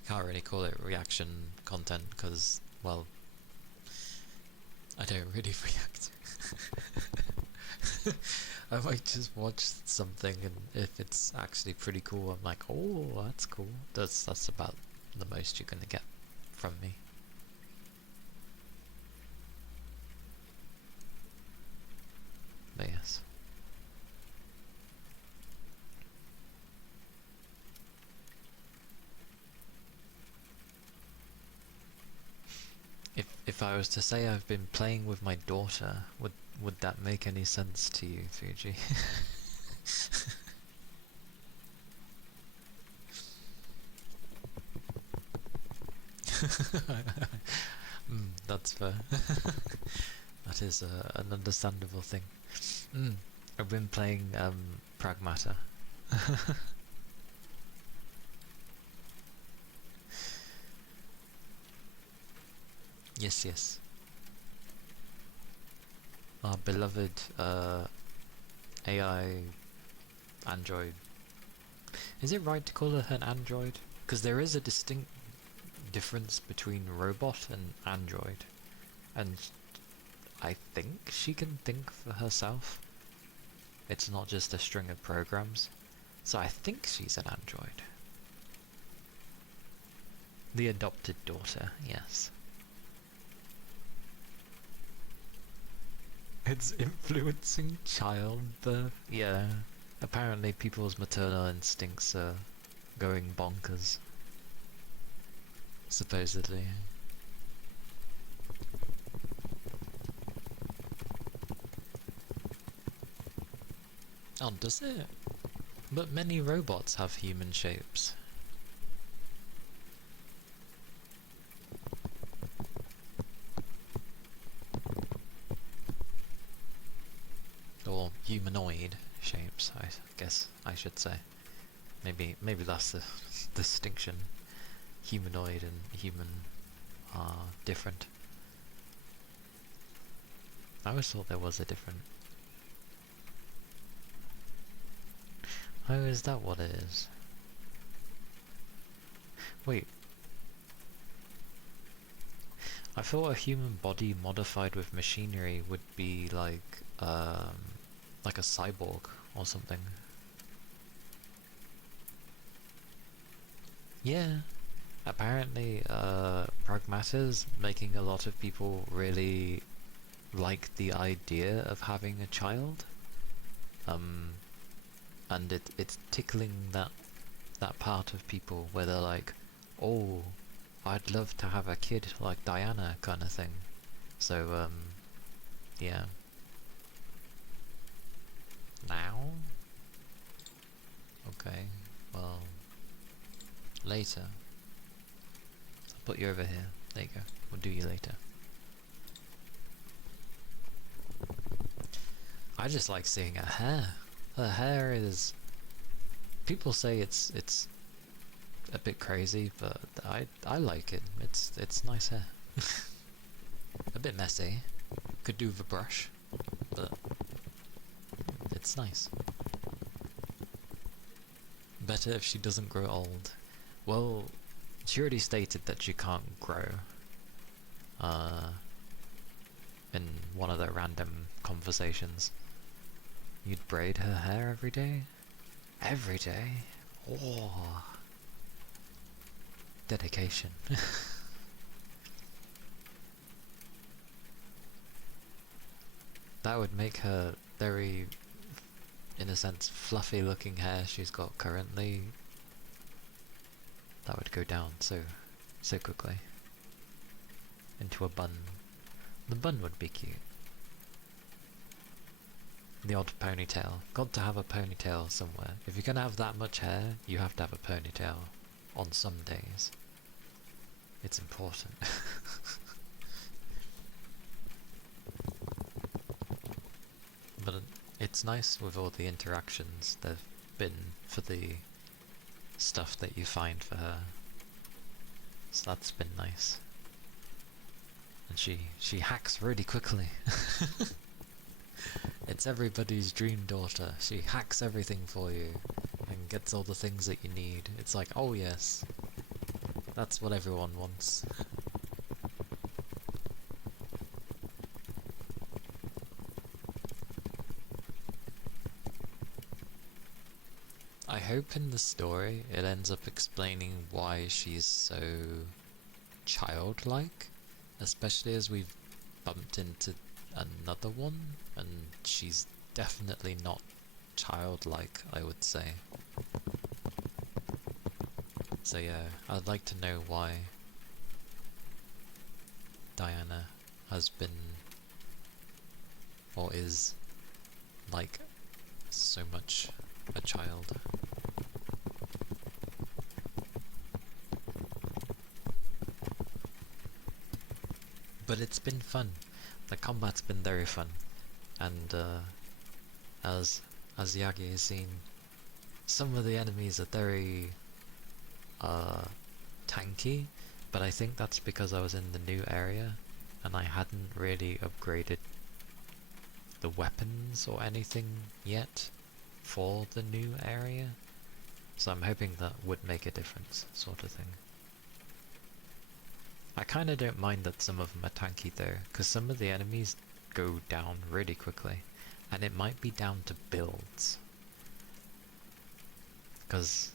Can't really call it reaction content because, well, I don't really react. I might just watch something, and if it's actually pretty cool, I'm like, oh, that's cool. That's about the most you're gonna get from me. But yes. If I was to say I've been playing with my daughter, would that make any sense to you, Fuji? That's fair. That is an understandable thing. I've been playing Pragmata. Yes. Our beloved AI android. Is it right to call her an android? Because there is a distinct difference between robot and android. And I think she can think for herself. It's not just a string of programs. So I think she's an android. The adopted daughter, yes. It's influencing childbirth. Yeah. Apparently people's maternal instincts are going bonkers. Supposedly. Oh, does it? But many robots have human shapes. Or humanoid shapes, I guess I should say. Maybe that's the distinction. Humanoid and human are different. I always thought there was a different... Oh, is that what it is? Wait. I thought a human body modified with machinery would be like, like a cyborg or something. Yeah, apparently Pragmata's making a lot of people really like the idea of having a child. And it's tickling that part of people where they're like, oh, I'd love to have a kid like Diana kind of thing. So yeah. Now? Okay, well, later. I'll put you over here. There you go. We'll do you later. I just like seeing her hair. Her hair is... People say it's a bit crazy, but I like it. It's nice hair. A bit messy. Could do with a brush, but it's nice. Better if she doesn't grow old. Well, she already stated that she can't grow. In one of the random conversations. You'd braid her hair every day? Every day? Oh, dedication. That would make her very, in a sense, fluffy looking hair she's got currently. That would go down so quickly. Into a bun. The bun would be cute. The odd ponytail. Got to have a ponytail somewhere. If you're gonna have that much hair, you have to have a ponytail. On some days. It's important. But it's nice with all the interactions there've been for the stuff that you find for her. So that's been nice. And she hacks really quickly. It's everybody's dream daughter. She hacks everything for you and gets all the things that you need. It's like, oh yes, that's what everyone wants. I hope in the story it ends up explaining why she's so childlike, especially as we've bumped into another one, and she's definitely not childlike, I would say. So yeah, I'd like to know why Diana has been, or is, like, so much a child. But it's been fun. The combat's been very fun, and as Yagi has seen, some of the enemies are very tanky, but I think that's because I was in the new area and I hadn't really upgraded the weapons or anything yet for the new area, so I'm hoping that would make a difference, sort of thing. I kinda don't mind that some of them are tanky though, because some of the enemies go down really quickly, and it might be down to builds. Because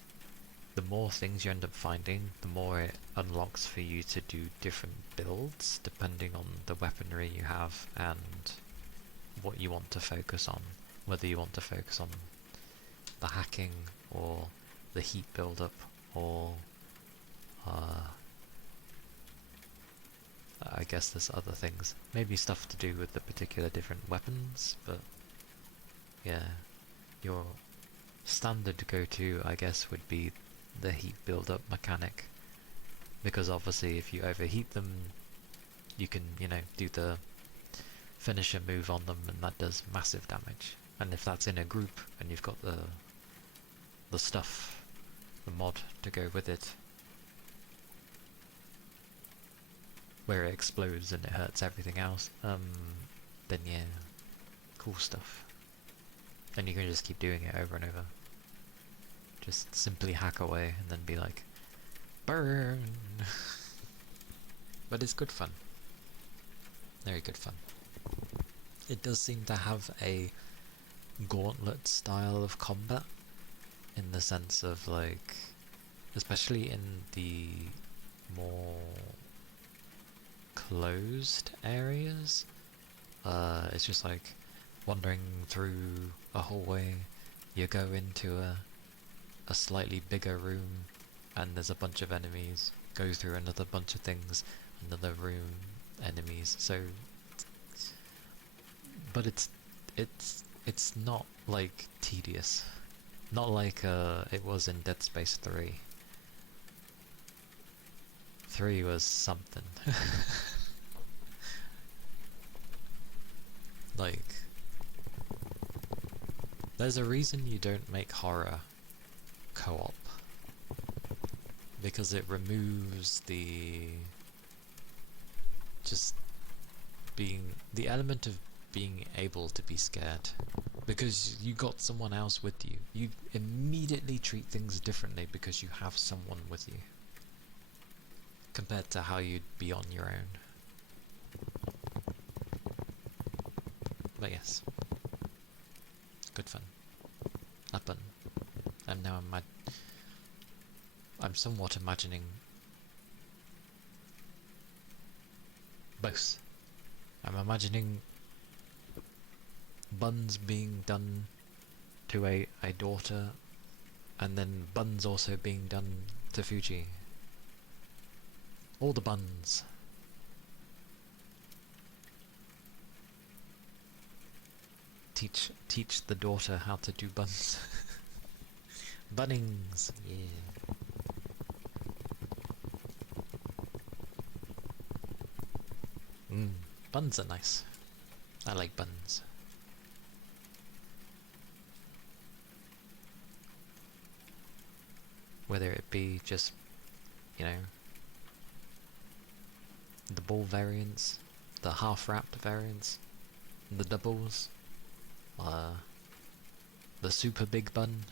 the more things you end up finding, the more it unlocks for you to do different builds, depending on the weaponry you have and what you want to focus on. Whether you want to focus on the hacking, or the heat build-up, or I guess there's other things. Maybe stuff to do with the particular different weapons, but yeah, your standard go-to, I guess, would be the heat build-up mechanic. Because obviously if you overheat them, you can, you know, do the finisher move on them, and that does massive damage. And if that's in a group, and you've got the stuff, the mod to go with it, where it explodes and it hurts everything else, then yeah, cool stuff. And you can just keep doing it over and over. Just simply hack away and then be like, burn! But it's good fun. Very good fun. It does seem to have a gauntlet style of combat, in the sense of like, especially in the more closed areas, it's just like wandering through a hallway, you go into a slightly bigger room and there's a bunch of enemies, go through another bunch of things, another room, enemies. So but it's not like tedious, not like it was in Dead Space 3. 3 was something. Like, there's a reason you don't make horror co-op, because it removes just the element of being able to be scared, because you got someone else with you. You immediately treat things differently because you have someone with you, compared to how you'd be on your own. But yes, good fun. That button. And now I'm somewhat imagining both. I'm imagining buns being done to a daughter, and then buns also being done to Fuji. All the buns. Teach the daughter how to do buns. Bunnings, yeah. Buns are nice. I like buns. Whether it be just, you know, the ball variants, the half-wrapped variants, the doubles, the super big bun.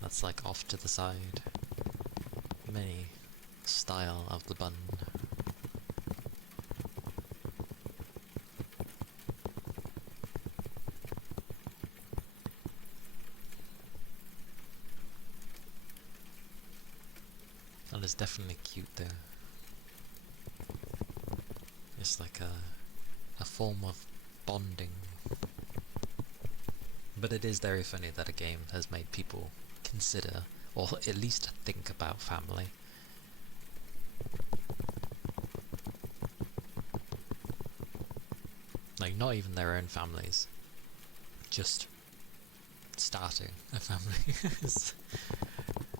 That's like off to the side. Many style of the bun. That is definitely cute though. It's like a form of bonding. But it is very funny that a game has made people consider, or at least think about family. Like, not even their own families, just starting a family.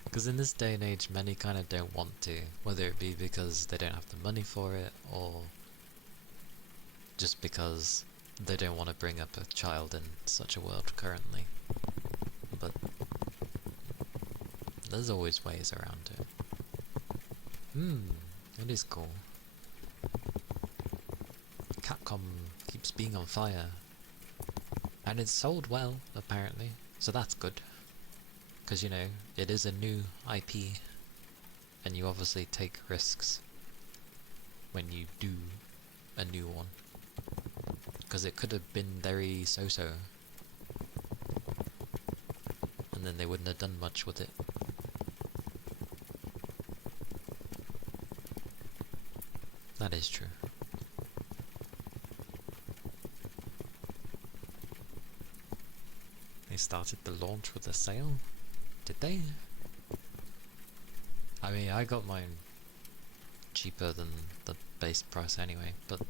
Because in this day and age, many kind of don't want to, whether it be because they don't have the money for it, or just because they don't want to bring up a child in such a world currently. But there's always ways around it. It is cool. Capcom keeps being on fire. And it's sold well, apparently, so that's good. Because, you know, it is a new IP, and you obviously take risks when you do a new one. Because it could have been very so-so, and then they wouldn't have done much with it. That is true. They started the launch with a sale? Did they? I mean, I got mine cheaper than the base price anyway, but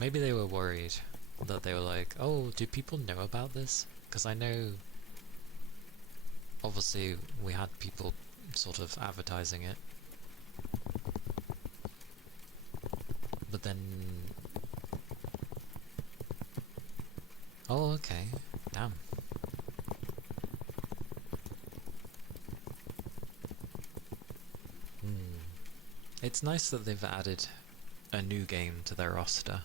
maybe they were worried that they were like, oh, do people know about this? Because I know, obviously, we had people sort of advertising it, but then... Oh, okay. Damn. It's nice that they've added a new game to their roster,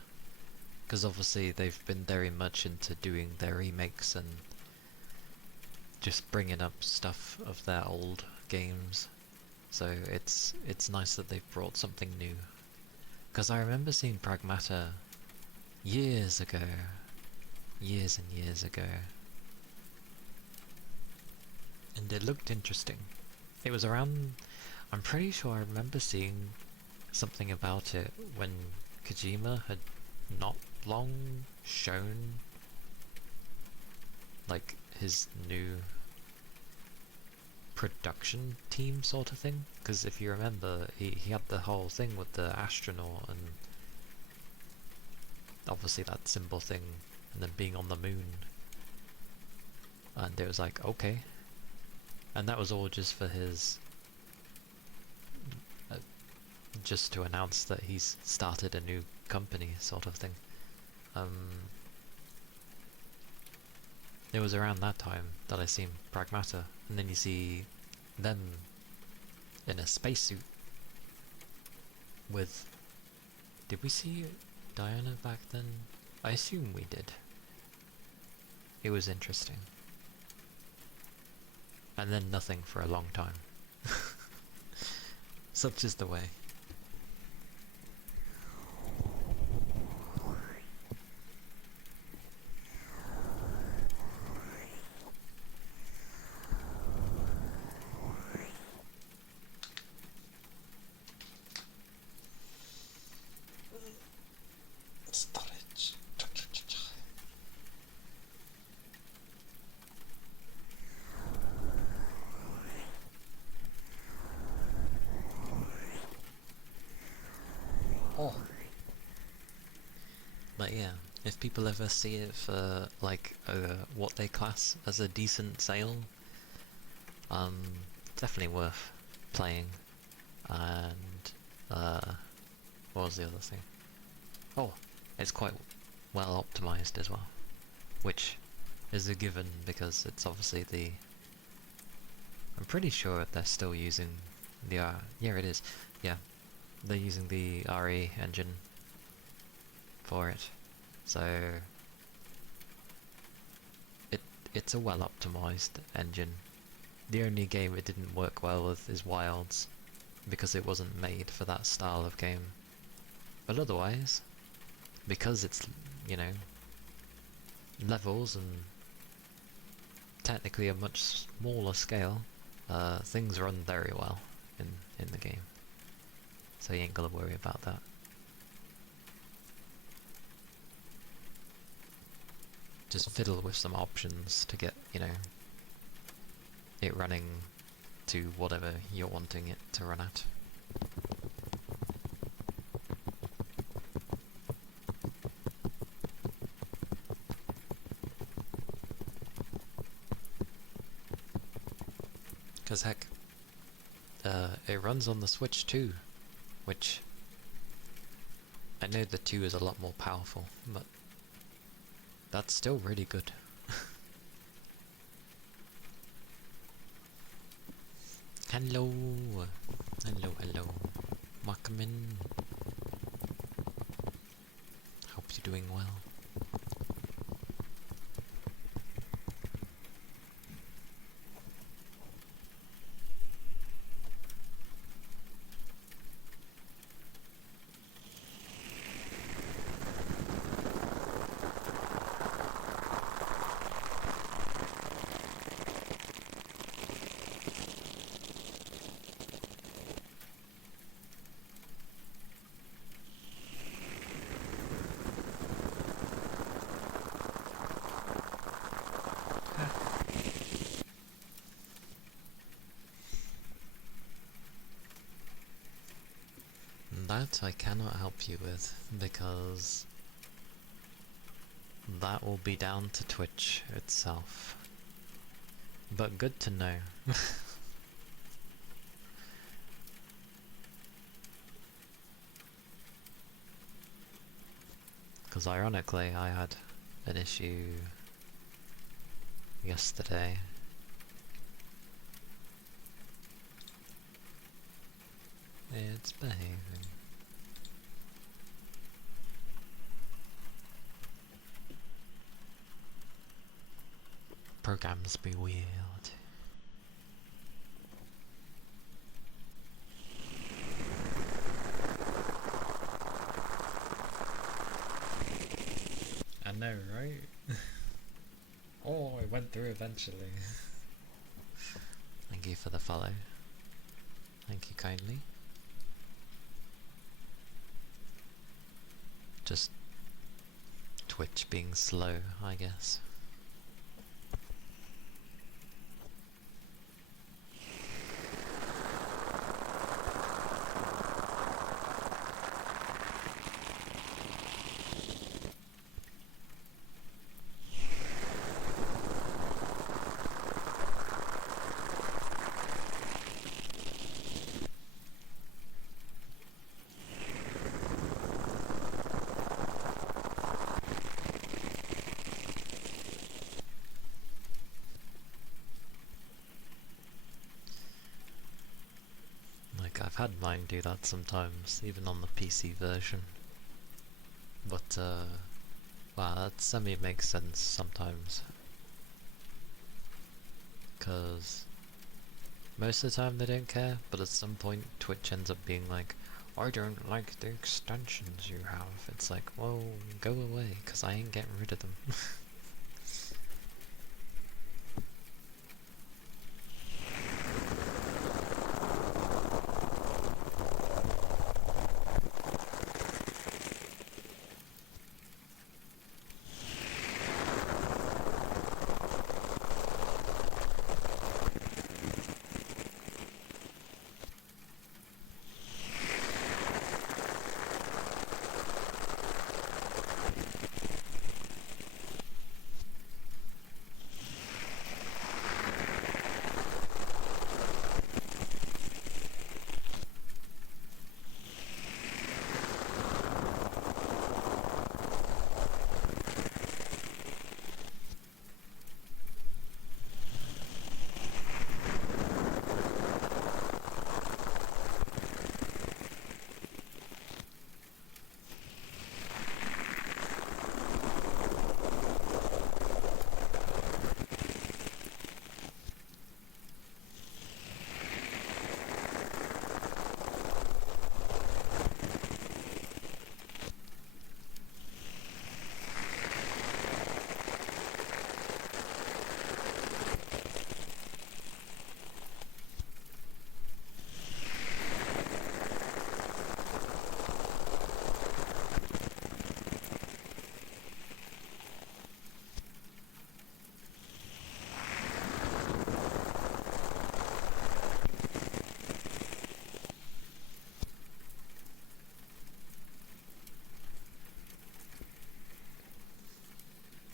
because obviously they've been very much into doing their remakes and just bringing up stuff of their old games. So it's nice that they've brought something new. Because I remember seeing Pragmata years ago. Years and years ago. And it looked interesting. It was around... I'm pretty sure I remember seeing something about it when Kojima had not long shown like his new production team sort of thing. Because if you remember, he had the whole thing with the astronaut and obviously that symbol thing and then being on the moon. And it was like, okay. And that was all just for his... just to announce that he's started a new company sort of thing. It was around that time that I seen Pragmata, and then you see them in a spacesuit with... Did we see Diana back then? I assume we did. It was interesting. And then nothing for a long time. Such is the way. Storage. Oh. But yeah, if people ever see it for like what they class as a decent sale, definitely worth playing. And what was the other thing? Oh, it's quite well optimized as well, which is a given because it's obviously the... I'm pretty sure they're still using the yeah, it is. Yeah, they're using the RE engine for it, so it's a well optimized engine. The only game it didn't work well with is Wilds, because it wasn't made for that style of game. But otherwise, because it's, you know, levels and technically a much smaller scale, things run very well in the game. So you ain't gotta worry about that. Just fiddle with some options to get, you know, it running to whatever you're wanting it to run at. Because heck, it runs on the Switch too, which I know the 2 is a lot more powerful, but that's still really good. Hello, hello, hello, welcome in. Hope you're doing well. That I cannot help you with, because that will be down to Twitch itself. But good to know. Because ironically I had an issue yesterday. It's behaving. Programs be weird. know, right? Oh, it went through eventually. Thank you for the follow. Thank you kindly. Just Twitch being slow, I guess. I've had mine do that sometimes, even on the PC version. But, wow, that semi makes sense sometimes. Because most of the time they don't care, but at some point Twitch ends up being like, I don't like the extensions you have. It's like, well, go away, because I ain't getting rid of them.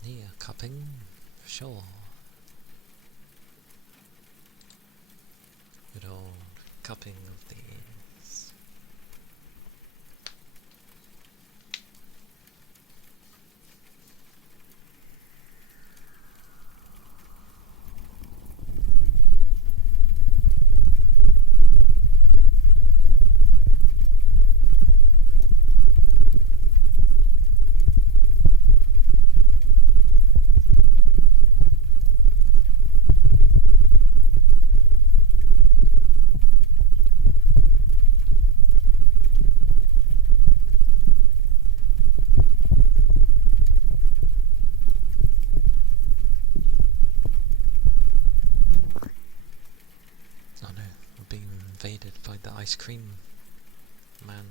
Yeah, cupping, for sure. Good old cupping of the ears. Oh no, we're being invaded by the ice cream man.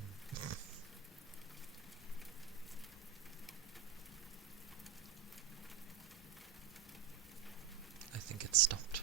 I think it stopped.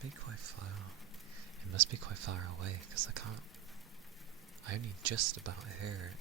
must be quite far. It must be quite far away, because I only just about hear it.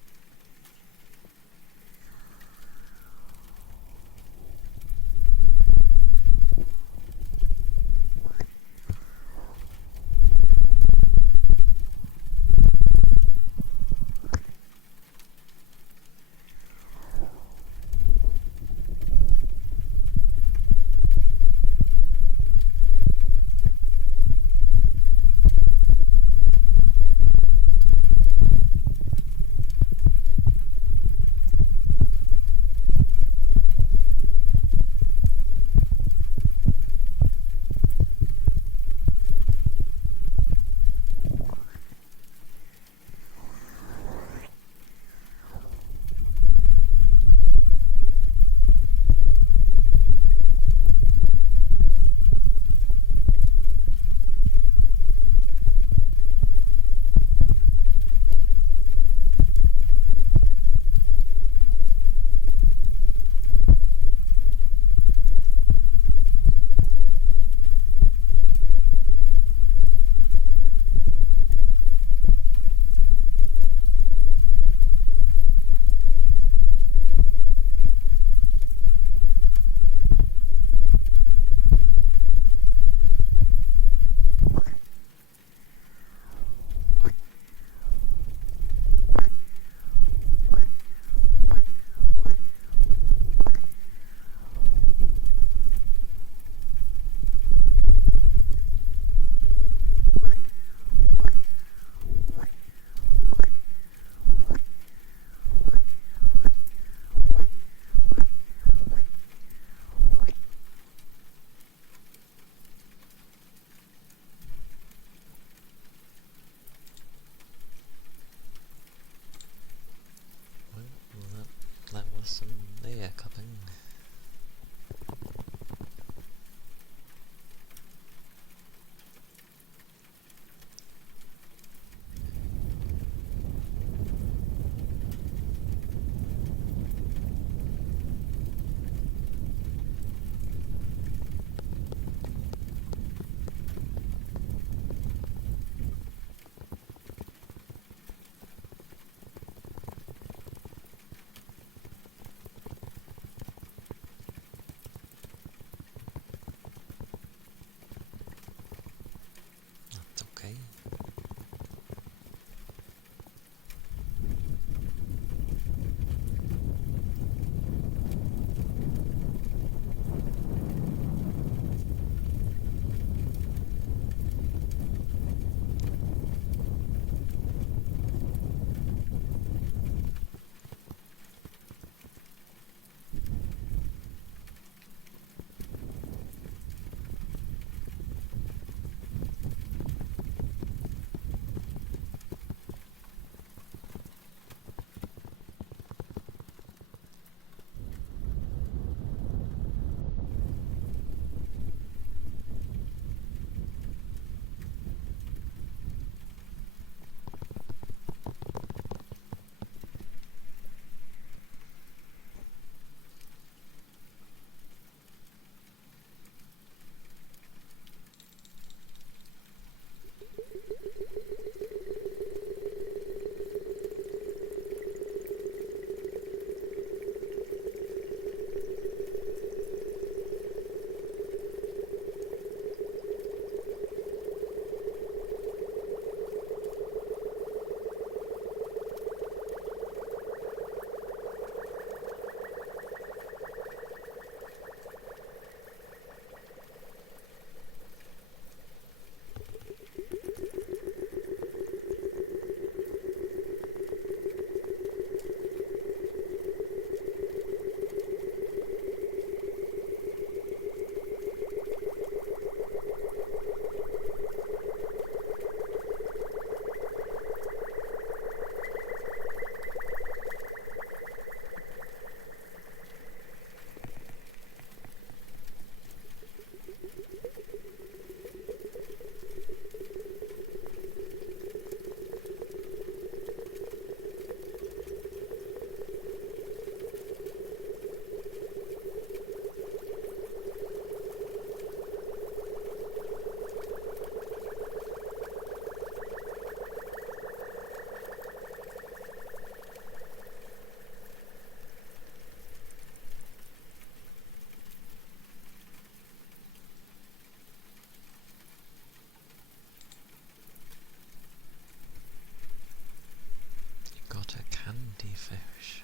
candy fish.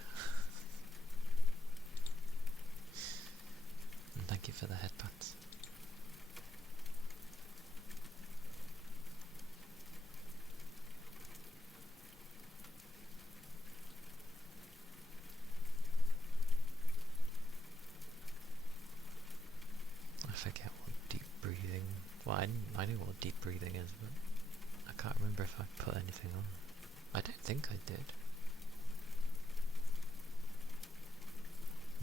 And thank you for the headpats. I forget what deep breathing... Well, I know what deep breathing is, but I can't remember if I put anything on. I don't think I did.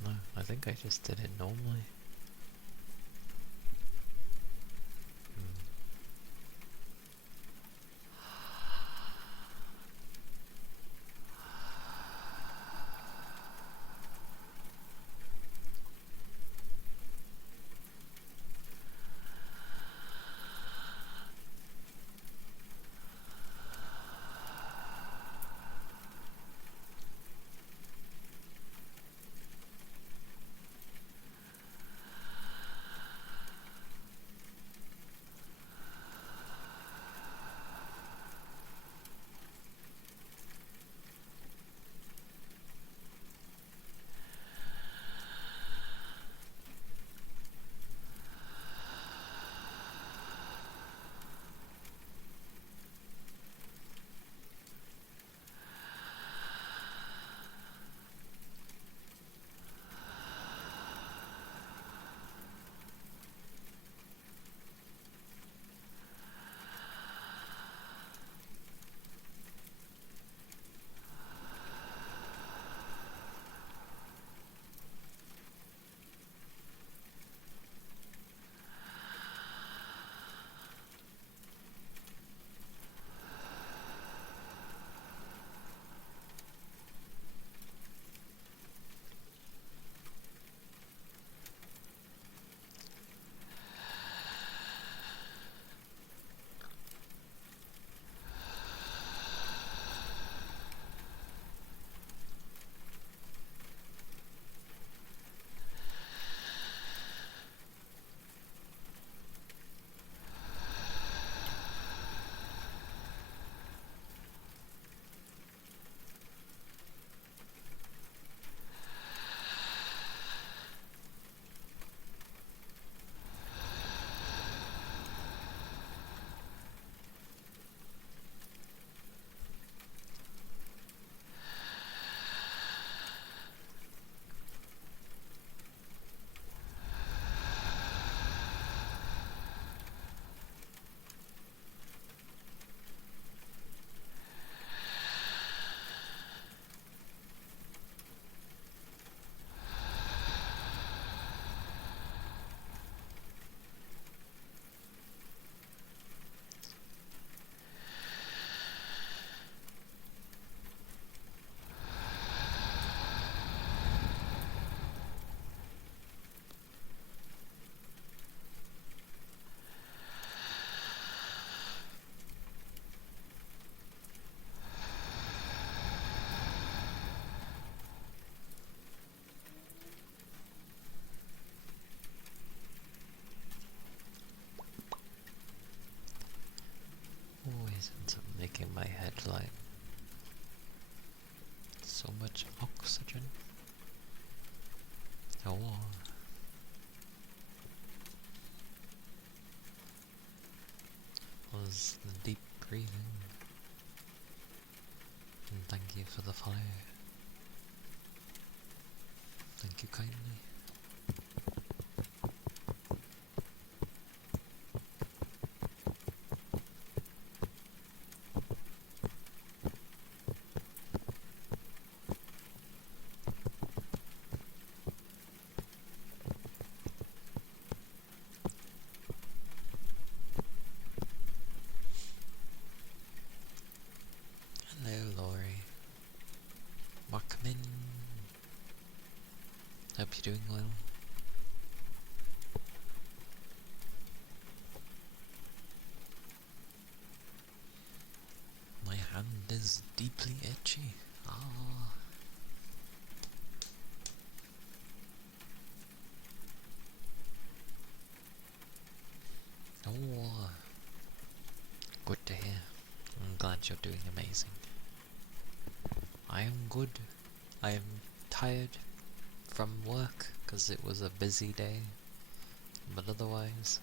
No, I think I just did it normally. Always ends up making my head like so much oxygen. Oh, was the deep breathing. And thank you for the follow. Thank you kindly. Hello, Laurie. Welcome in. Hope you're doing well. My hand is deeply itchy. Ah. Oh. Good to hear. I'm glad you're doing amazing. I am good. I am tired from work because it was a busy day, but otherwise,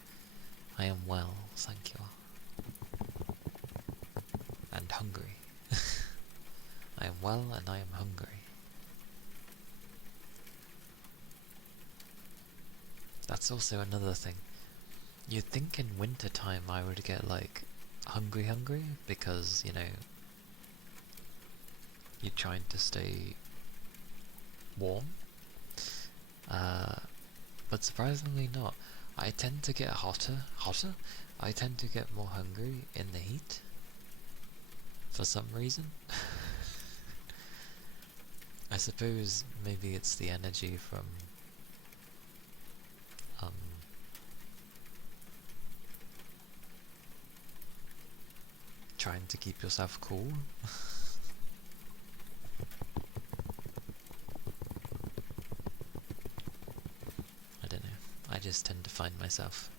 I am well, thank you. And hungry. I am well and I am hungry. That's also another thing. You'd think in winter time I would get like hungry because, you know, you're trying to stay warm. But surprisingly not. I tend to get hotter? I tend to get more hungry in the heat. For some reason. I suppose maybe it's the energy from trying to keep yourself cool. I don't know. I just tend to find myself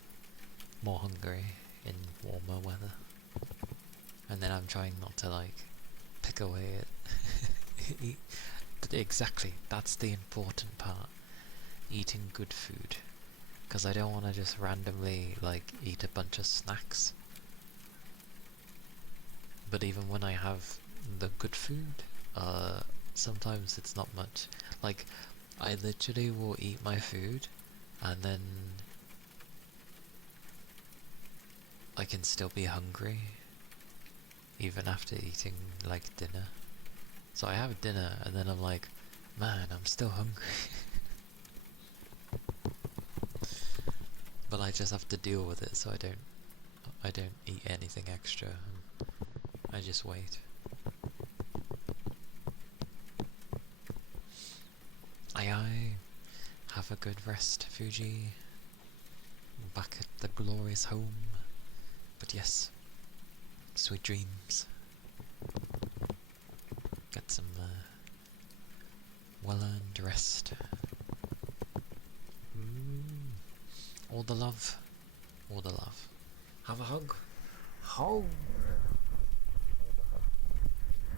more hungry in warmer weather. And then I'm trying not to like pick away at exactly, that's the important part. Eating good food. Because I don't want to just randomly like eat a bunch of snacks. But even when I have the good food, sometimes it's not much. Like, I literally will eat my food, and then I can still be hungry, even after eating, like, dinner. So I have dinner, and then I'm like, man, I'm still hungry. But I just have to deal with it, so I don't eat anything extra. I just wait. Aye. Have a good rest, Fuji. Back at the glorious home. But yes, sweet dreams. Get some well-earned rest. All the love. All the love. Have a hug. Hug.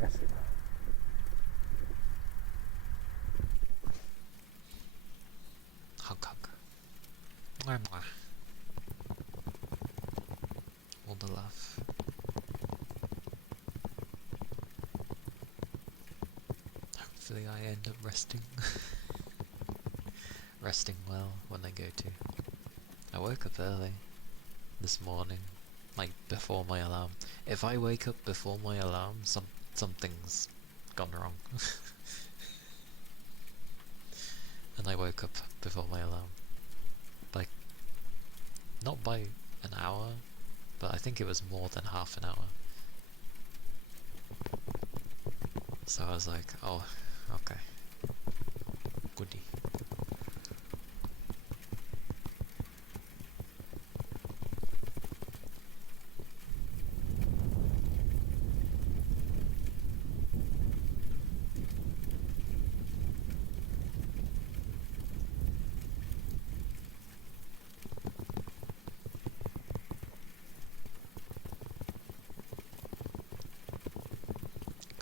Yes, it hug. Mwah, mwah. All the love. Hopefully I end up resting. Resting well when I go to. I woke up early this morning, like before my alarm. If I wake up before my alarm, something's gone wrong. And I woke up before my alarm. Like, not by an hour, but I think it was more than half an hour. So I was like, oh, okay. Goodie.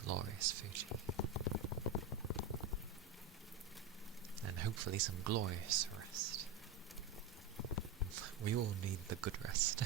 Glorious Fuji. And hopefully some glorious rest. We all need the good rest.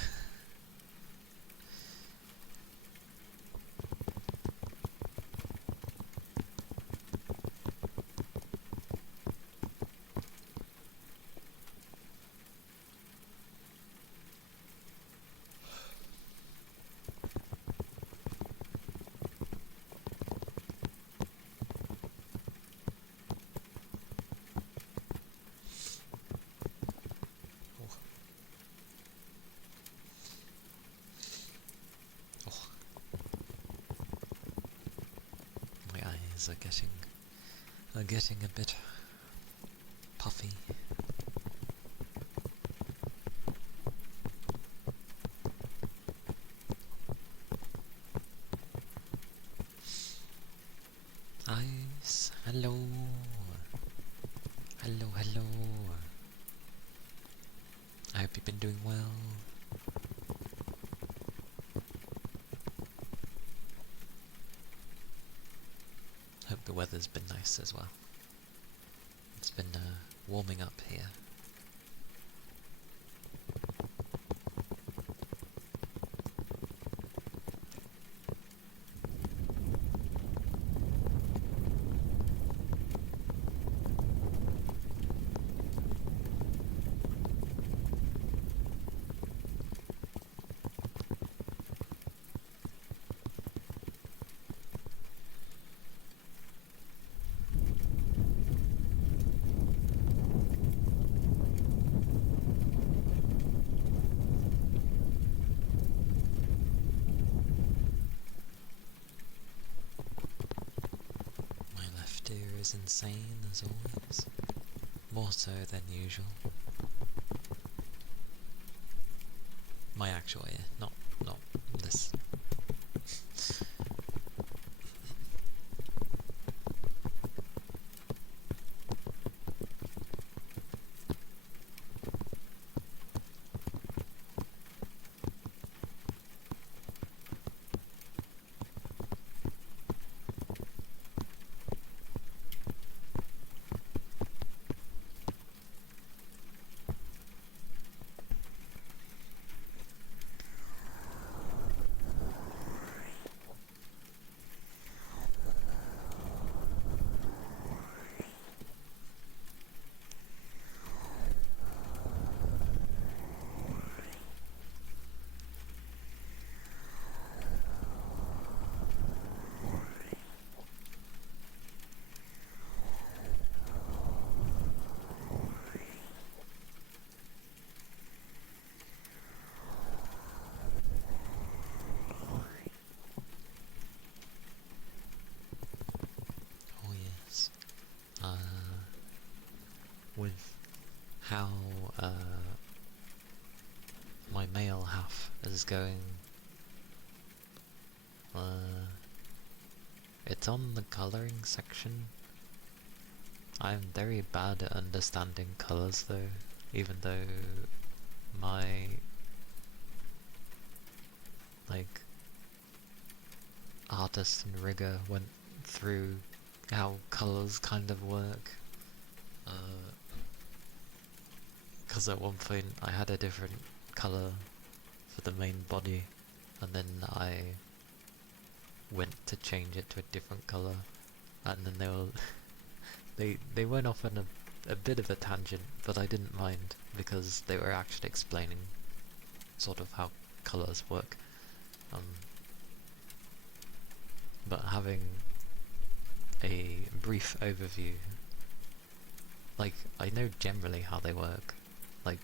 Are getting a bit puffy. Ice, hello. Hello. I hope you've been doing well. Hope the weather's been nice as well. It's been warming up here. Is insane as always, more so than usual. My actual ear, not this. With how my male half is going, it's on the colouring section. I'm very bad at understanding colours though, even though my artist and rigger went through how colours kind of work. Because at one point I had a different colour for the main body, and then I went to change it to a different colour, and then they went off on a bit of a tangent, but I didn't mind because they were actually explaining sort of how colours work. But having a brief overview, like, I know generally how they work, like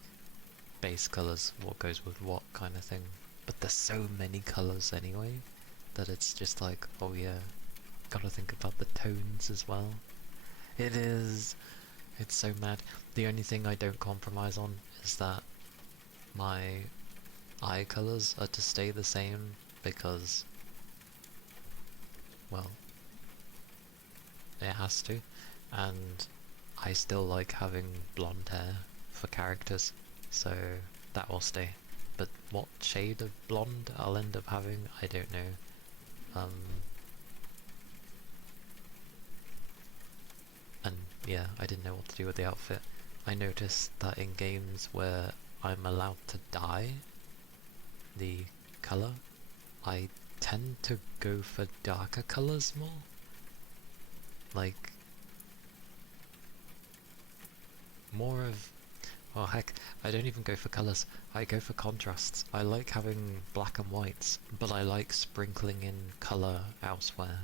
base colours, what goes with what kind of thing, but there's so many colours anyway that it's just like, oh yeah, gotta think about the tones as well. It's so mad. The only thing I don't compromise on is that my eye colours are to stay the same because, well, it has to, and I still like having blonde hair for characters, so that will stay. But what shade of blonde I'll end up having, I don't know. And yeah, I didn't know what to do with the outfit. I noticed that in games where I'm allowed to dye the colour, I tend to go for darker colours more. Like, more of, oh heck, I don't even go for colours, I go for contrasts. I like having black and whites, but I like sprinkling in colour elsewhere.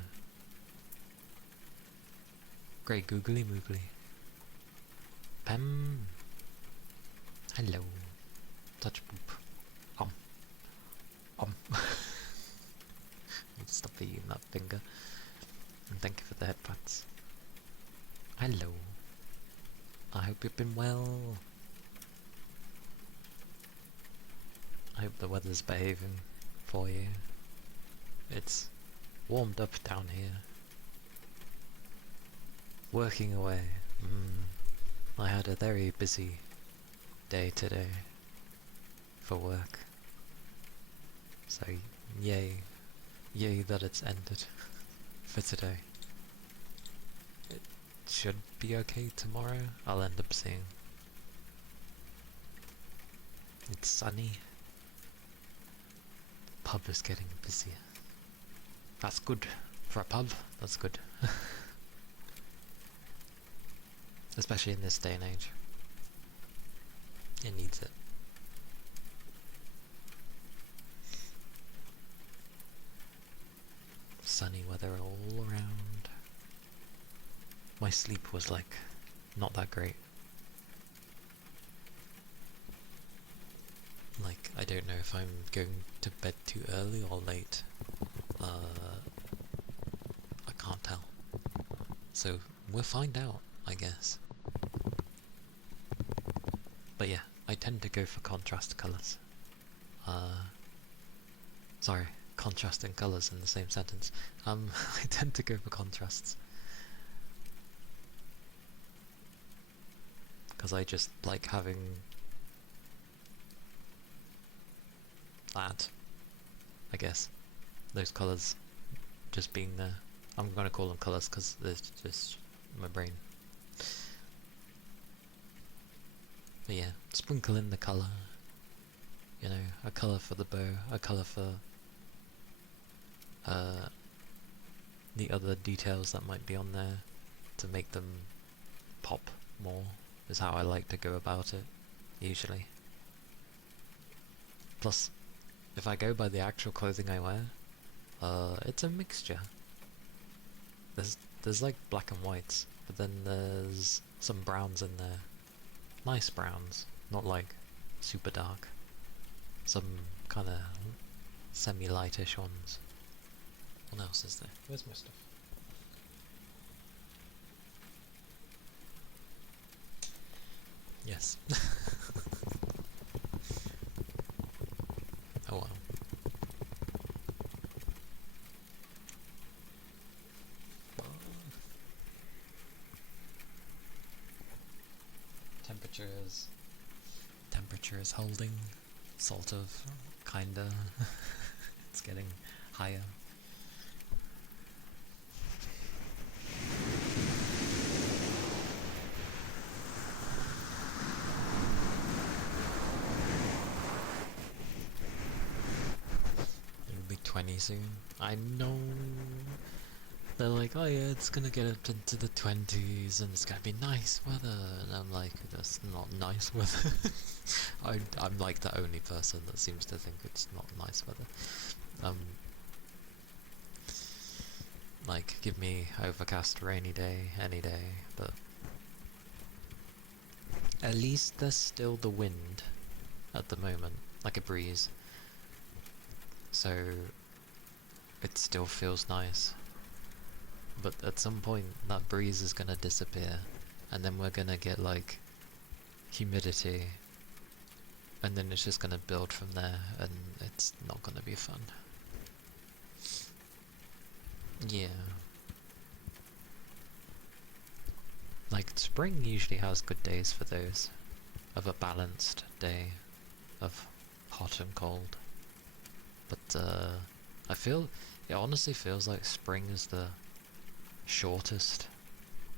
Great googly moogly. Pem. Hello. Touch poop. Stop eating that finger. And thank you for the headpats. Hello. I hope you've been well. I hope the weather's behaving for you. It's warmed up down here. Working away. I had a very busy day today for work. So yay that it's ended for today. should be okay tomorrow. I'll end up seeing. It's sunny. Pub is getting busier. That's good. For a pub, that's good. Especially in this day and age. It needs it. Sunny weather all around. My sleep was like not that great. Like, I don't know if I'm going to bed too early or late. I can't tell. So we'll find out, I guess. But yeah, I tend to go for contrast colours. Sorry, contrast and colours in the same sentence. I tend to go for contrasts. Because I just like having that, I guess. Those colours just being there. I'm gonna call them colours because it's just my brain. But yeah, sprinkle in the colour. You know, a colour for the bow, a colour for the other details that might be on there to make them pop more, is how I like to go about it, usually. Plus, if I go by the actual clothing I wear, it's a mixture. There's like black and whites, but then there's some browns in there. Nice browns, not like super dark. Some kind of semi-lightish ones. What else is there? Where's my stuff? Yes. Oh well. Temperature is holding, sort of, kinda. It's getting higher. It'll be 20 soon. I know. They're like, oh yeah, it's gonna get up into the 20s and it's gonna be nice weather, and I'm like, that's not nice weather. I'm like the only person that seems to think it's not nice weather. Like, give me overcast, rainy day, any day, but at least there's still the wind at the moment, like a breeze, so it still feels nice. But at some point that breeze is gonna disappear, and then we're gonna get like humidity, and then it's just gonna build from there, and it's not gonna be fun. Yeah. Like, spring usually has good days for those, of a balanced day, of hot and cold. But I feel, it honestly feels like spring is the shortest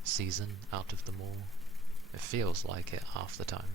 season out of them all. It feels like it half the time.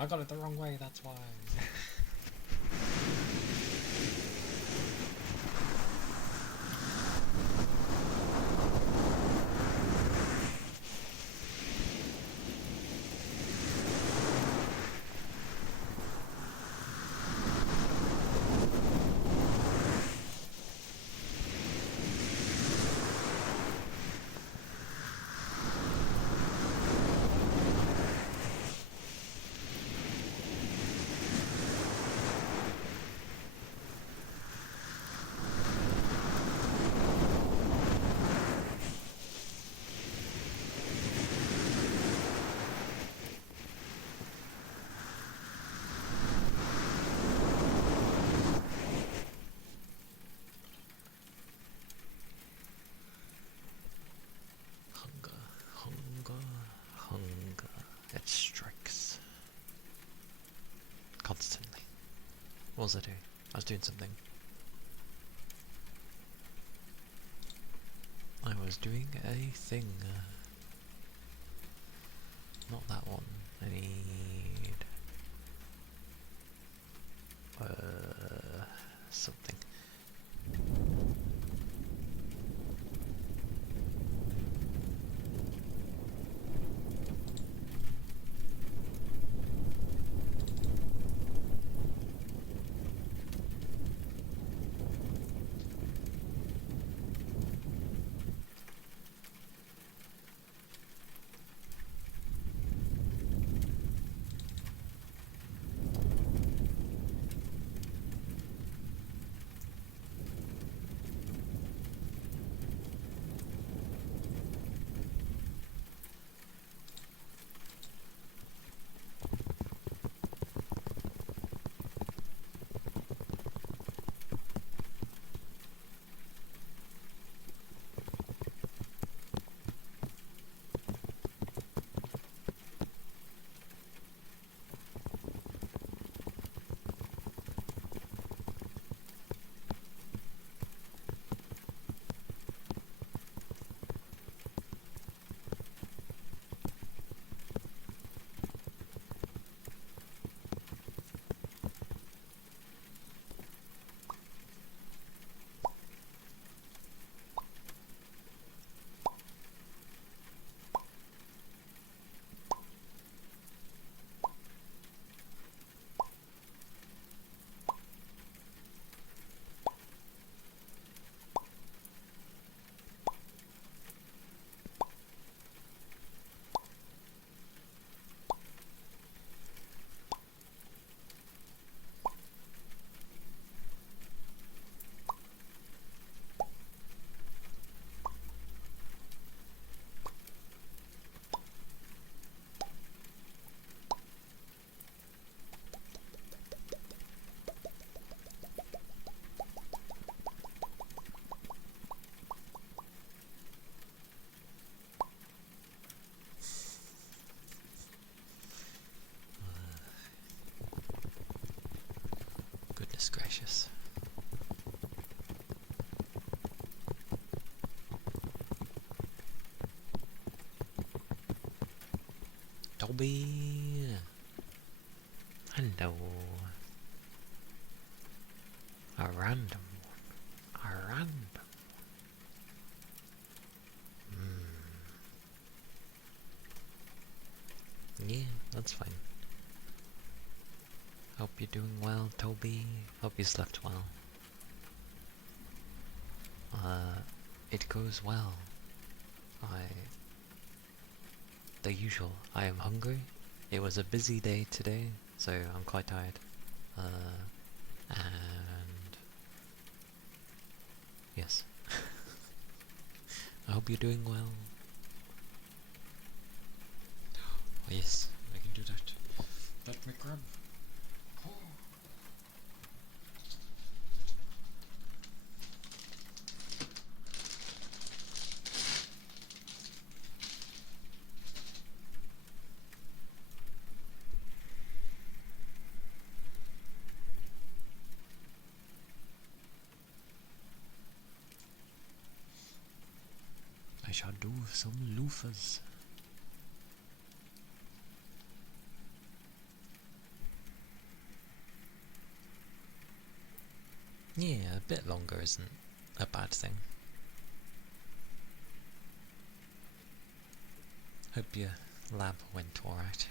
I got it the wrong way, that's why. Hunger. It strikes. Constantly. What was I doing? I was doing something. I was doing a thing. Not that one. I need... something. Goodness gracious. Toby! Hello. A random one. A random one. Yeah, that's fine. Hope you're doing well, Toby. Hope you slept well. It goes well. The usual. I am hungry. It was a busy day today, so I'm quite tired. And... yes. I hope you're doing well. Oh yes, I can do that. Let me grab. Oh. I shall do some loofahs. Yeah, a bit longer isn't a bad thing. Hope your lab went alright.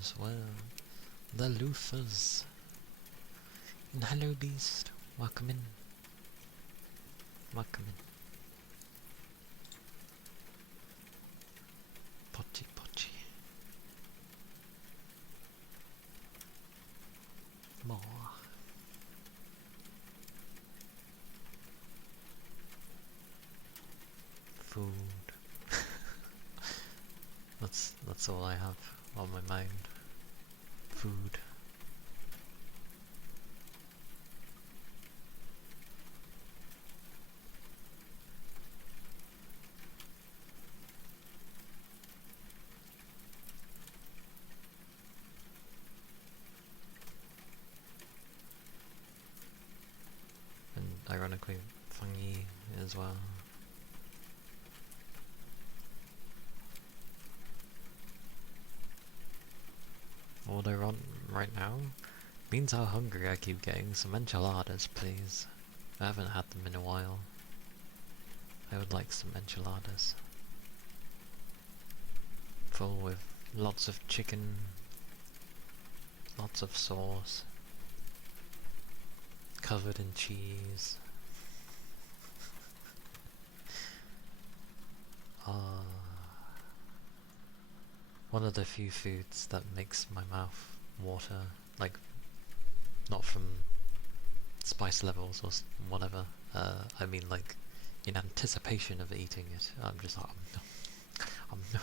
as well. The loofers. And hello, beast. Welcome in. Welcome in. Pochi, pochi. More. Food. That's all I have on my mind. Food. And ironically, fungi as well. What I want right now means how hungry I keep getting. Some enchiladas, please. I haven't had them in a while. I would like some enchiladas. Full with lots of chicken, lots of sauce, covered in cheese. One of the few foods that makes my mouth water, like, not from spice levels or whatever, I mean like, in anticipation of eating it, I'm just like, no.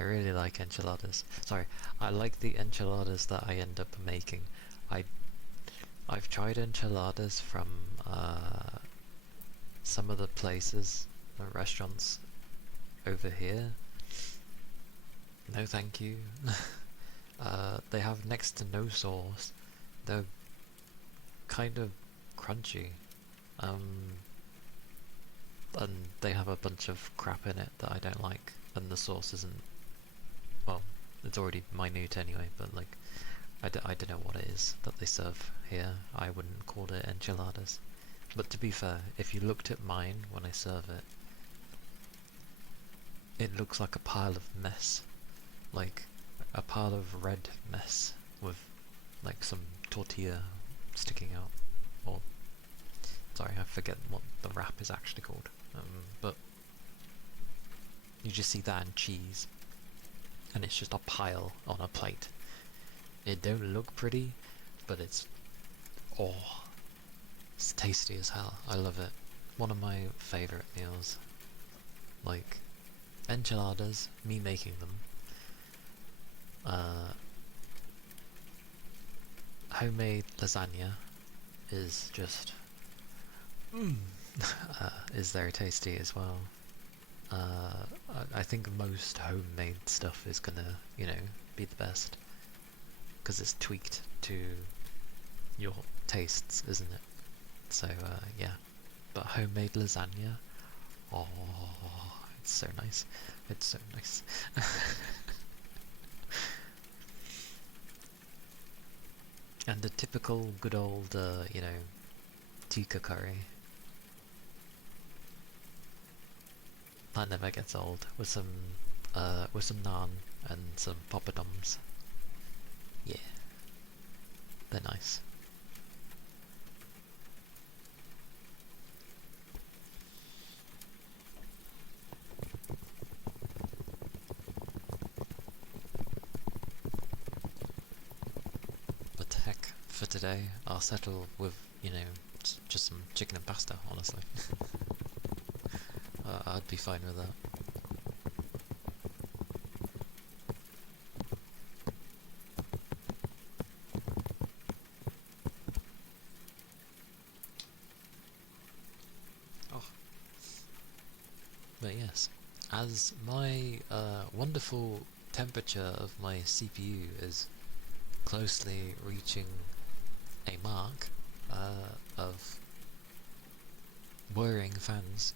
I really like enchiladas. Sorry, I like the enchiladas that I end up making. I've tried enchiladas from some of the places, restaurants over here. No thank you. They have next to no sauce. They're kind of crunchy. And they have a bunch of crap in it that I don't like, and the sauce isn't, well, it's already minute anyway, but like, I don't know what it is that they serve here. I wouldn't call it enchiladas. But to be fair, if you looked at mine when I serve it, it looks like a pile of mess. Like, a pile of red mess with, like, some tortilla sticking out. Or, sorry, I forget what the wrap is actually called. But you just see that and cheese. And it's just a pile on a plate. It don't look pretty, but it's tasty as hell. I love it. One of my favourite meals. Like, enchiladas, me making them. Homemade lasagna is just is very tasty as well. I think most homemade stuff is gonna, you know, be the best because it's tweaked to your tastes, isn't it? So yeah, but homemade lasagna, oh, it's so nice. It's so nice. And the typical good old, you know, tikka curry. That never gets old. With some naan and some poppadoms. Yeah, they're nice. But heck, for today, I'll settle with, you know, just some chicken and pasta, honestly. I'd be fine with that. Oh. But yes, as my wonderful temperature of my CPU is closely reaching a mark of whirring fans,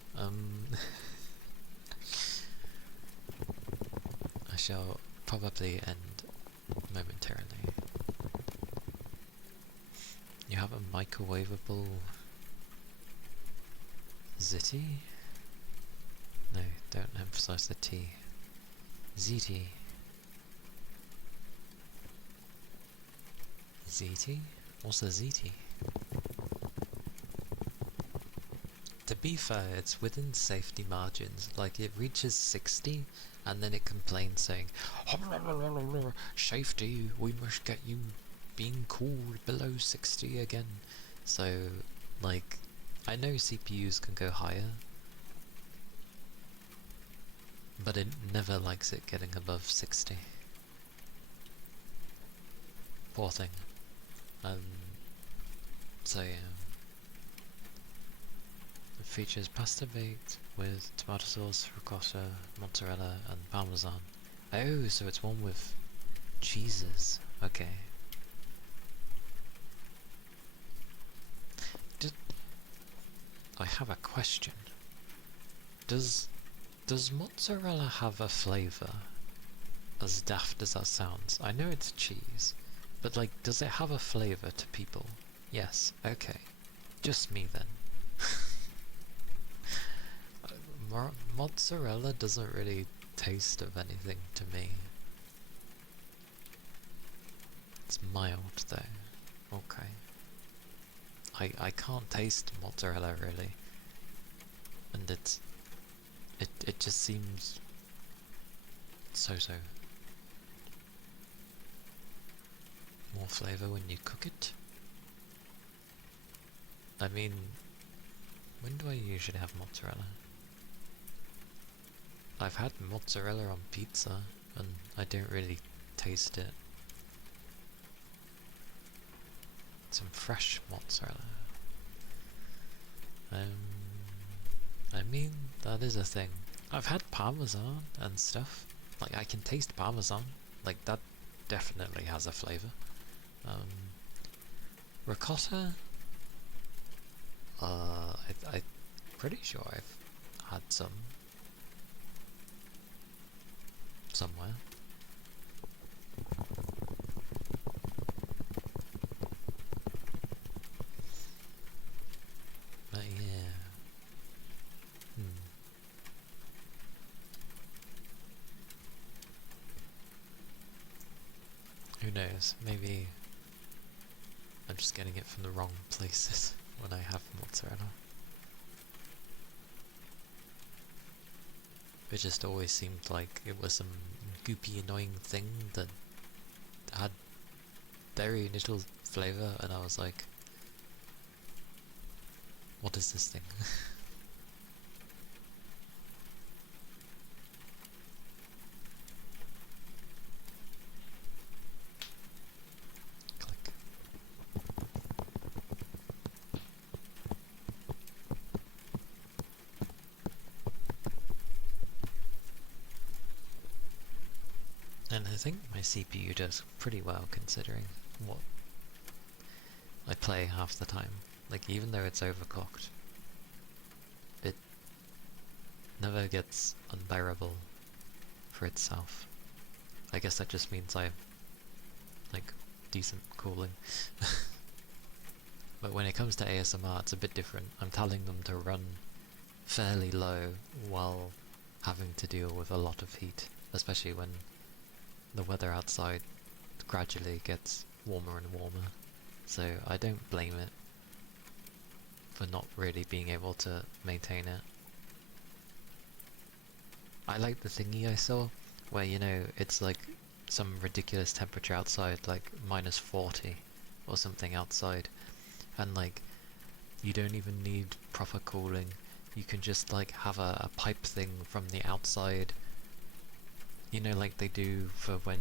I shall probably end momentarily. You have a microwavable Zitty? No, don't emphasize the T. ZT. ZT? What's a ZT? To be fair, it's within safety margins. Like, it reaches 60, and then it complains saying, safety, we must get you being cooled below 60 again. So, like, I know CPUs can go higher, but it never likes it getting above 60. Poor thing. So yeah. It features pasta baked with tomato sauce, ricotta, mozzarella, and parmesan. Oh, so it's one with cheeses. Okay. I have a question. Does mozzarella have a flavour? As daft as that sounds. I know it's cheese, but like, does it have a flavour to people? Yes. Okay. Just me then. Mozzarella doesn't really taste of anything to me. It's mild though. Okay. I can't taste mozzarella really. And it just seems so. More flavour when you cook it? I mean, when do I usually have mozzarella? I've had mozzarella on pizza, and I don't really taste it. Some fresh mozzarella. I mean, that is a thing. I've had parmesan and stuff. Like, I can taste parmesan. Like, that definitely has a flavour. Ricotta? I'm pretty sure I've had some. Somewhere. But yeah. Who knows? Maybe I'm just getting it from the wrong places when I have mozzarella. It just always seemed like it was some goopy, annoying thing that had very little flavour, and I was like, what is this thing? Click. And I think my CPU does pretty well considering what I play half the time. Like, even though it's overclocked, it never gets unbearable for itself. I guess that just means I have, like, decent cooling. But when it comes to ASMR, it's a bit different. I'm telling them to run fairly low while having to deal with a lot of heat, especially when the weather outside gradually gets warmer and warmer. So I don't blame it for not really being able to maintain it. I like the thingy I saw, where, you know, it's like some ridiculous temperature outside, like -40 or something outside, and like, you don't even need proper cooling. You can just like have a pipe thing from the outside, you know, like they do for when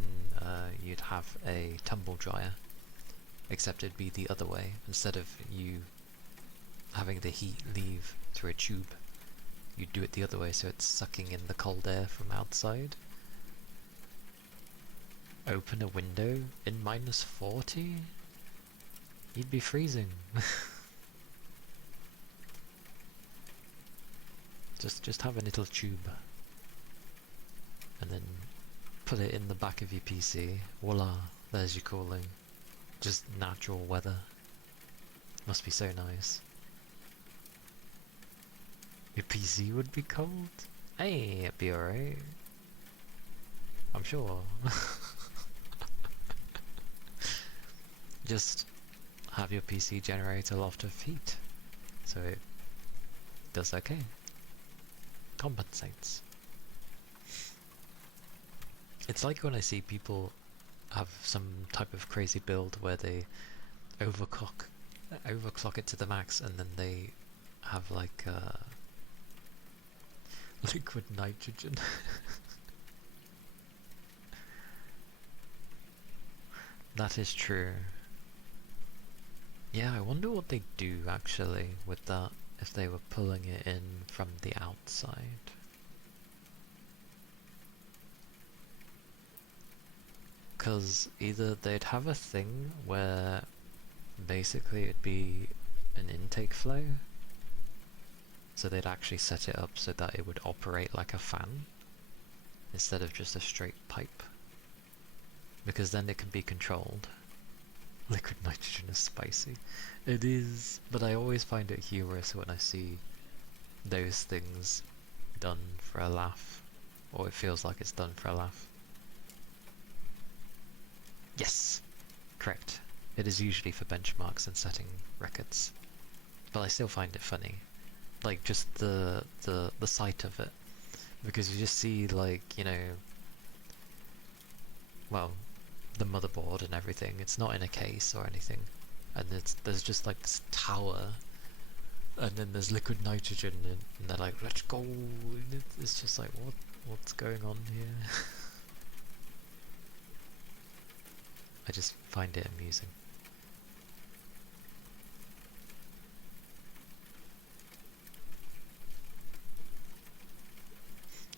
you'd have a tumble dryer, except it'd be the other way. Instead of you having the heat leave through a tube, you do it the other way, so it's sucking in the cold air from outside. Open a window in -40? You'd be freezing. Just have a little tube, and then put it in the back of your PC. Voila, there's your cooling. Just natural weather. Must be so nice. Your PC would be cold? Hey, it'd be alright. I'm sure. just have your PC generate a lot of heat, so it does okay. Compensates. It's like when I see people have some type of crazy build where they overclock it to the max, and then they have like liquid nitrogen. That is true. Yeah, I wonder what they do actually with that, if they were pulling it in from the outside. Because either they'd have a thing where basically it'd be an intake flow, so they'd actually set it up so that it would operate like a fan instead of just a straight pipe, because then it can be controlled. Liquid nitrogen is spicy. It is, but I always find it humorous when I see those things done for a laugh, or it feels like it's done for a laugh. Yes, correct. It is usually for benchmarks and setting records, but I still find it funny, like just the sight of it, because you just see, like, you know, well, the motherboard and everything. It's not in a case or anything, and there's just like this tower, and then there's liquid nitrogen, and they're like, let's go. And it's just like, what's going on here? I just find it amusing.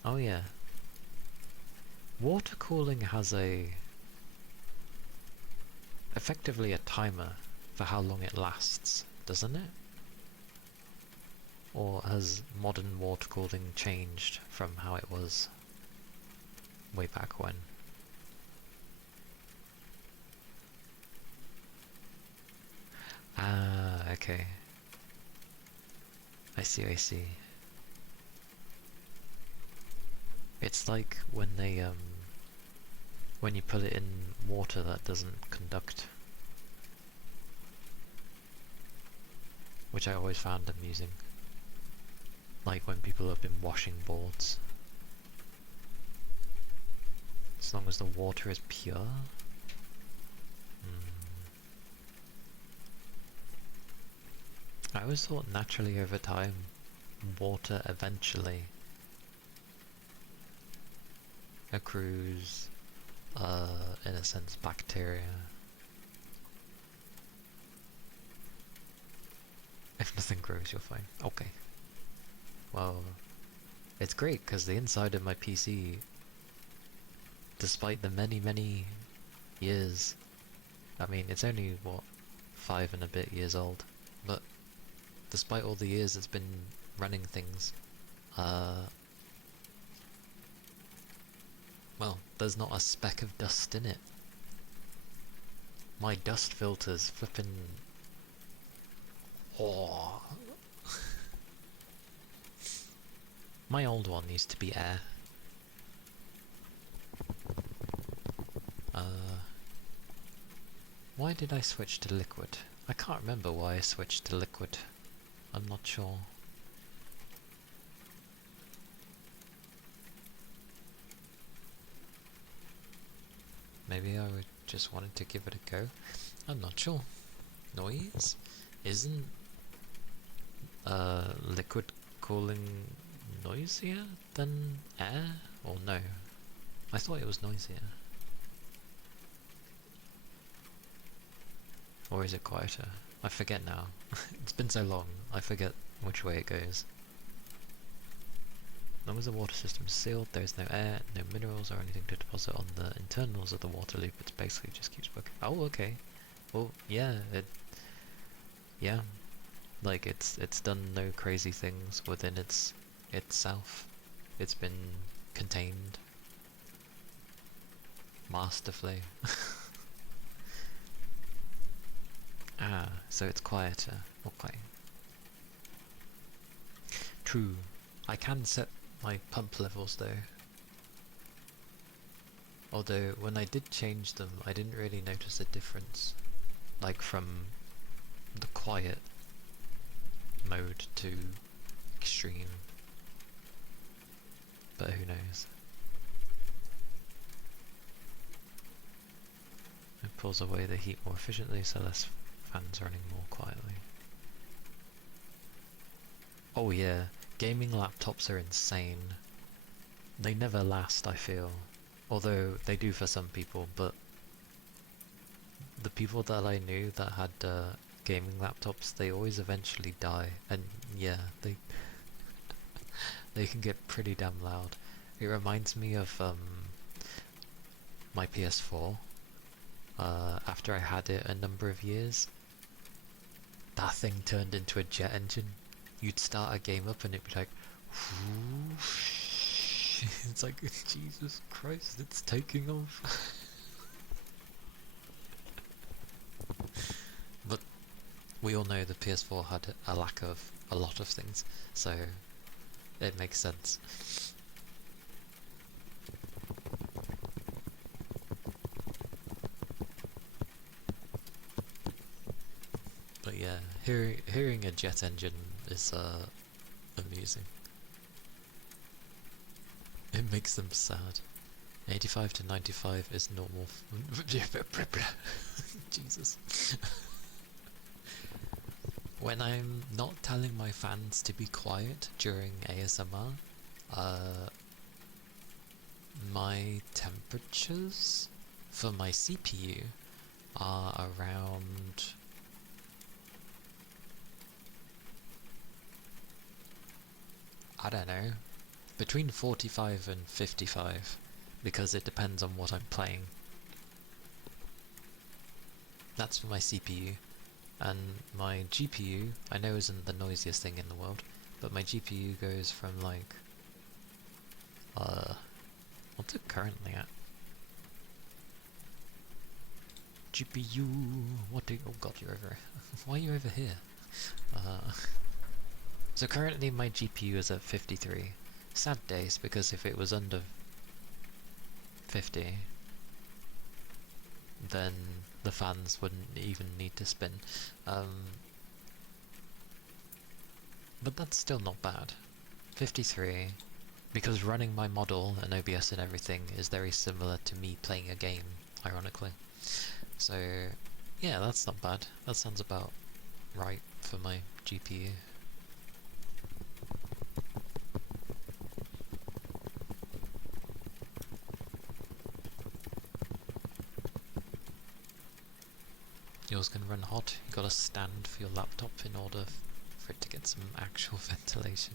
Oh yeah, water cooling has effectively a timer for how long it lasts, doesn't it? Or has modern water cooling changed from how it was way back when? Ah, okay. I see. It's like when they, when you put it in water that doesn't conduct. Which I always found amusing. Like when people have been washing boards. As long as the water is pure. I always thought naturally over time, water eventually accrues, in a sense, bacteria. If nothing grows, you're fine. Okay. Well, it's great because the inside of my PC, despite the many years, I mean, it's only, what, 5 and a bit years old, but despite all the years it's been running things, well, there's not a speck of dust in it. My dust filter's flippin'... Oh. My old one used to be air. Why did I switch to liquid? I can't remember why I switched to liquid. I'm not sure. Maybe I just wanted to give it a go. I'm not sure. Noise? Isn't liquid cooling noisier than air? Or no? I thought it was noisier. Or is it quieter? I forget now. It's been so long, I forget which way it goes. As long as the water system is sealed, there is no air, no minerals or anything to deposit on the internals of the water loop. It basically just keeps working. Oh, okay. Well, yeah, yeah, like it's done no crazy things within itself. It's been contained masterfully. Ah, so it's quieter. Okay. True. I can set my pump levels though. Although when I did change them, I didn't really notice a difference. like from the quiet mode to extreme, but who knows. It pulls away the heat more efficiently, so less fans running more quietly. Oh yeah, gaming laptops are insane. They never last, I feel. Although they do for some people, but the people that I knew that had gaming laptops, they always eventually die. And yeah, they can get pretty damn loud. It reminds me of my PS4. After I had it a number of years, that thing turned into a jet engine. You'd start a game up and it'd be like, whoosh. It's like, Jesus Christ, it's taking off. But we all know the PS4 had a lack of a lot of things, so it makes sense. But yeah, hearing a jet engine is amusing. It makes them sad. 85 to 95 is normal. Jesus. When I'm not telling my fans to be quiet during ASMR, my temperatures for my CPU are around... I don't know, between 45 and 55, because it depends on what I'm playing. That's for my CPU, and my GPU, I know isn't the noisiest thing in the world, but my GPU goes from like, what's it currently at? GPU, oh god, you're over, why are you over here? So currently my GPU is at 53. Sad days, because if it was under 50, then the fans wouldn't even need to spin. But that's still not bad. 53, because running my model and OBS and everything is very similar to me playing a game, ironically. So yeah, that's not bad. That sounds about right for my GPU. Yours can run hot. You got a stand for your laptop in order for it to get some actual ventilation.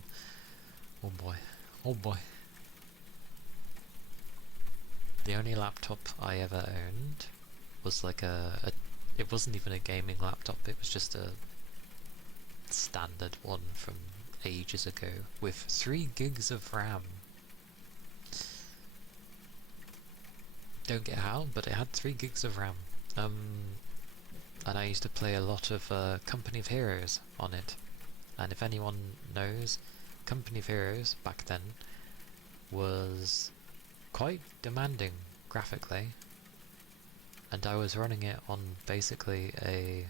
Oh boy. Oh boy. The only laptop I ever owned was like it wasn't even a gaming laptop, it was just a standard one from ages ago with 3 gigs of RAM. Don't get how, but it had 3 gigs of RAM. And I used to play a lot of Company of Heroes on it. And if anyone knows, Company of Heroes back then was quite demanding graphically. And I was running it on basically a...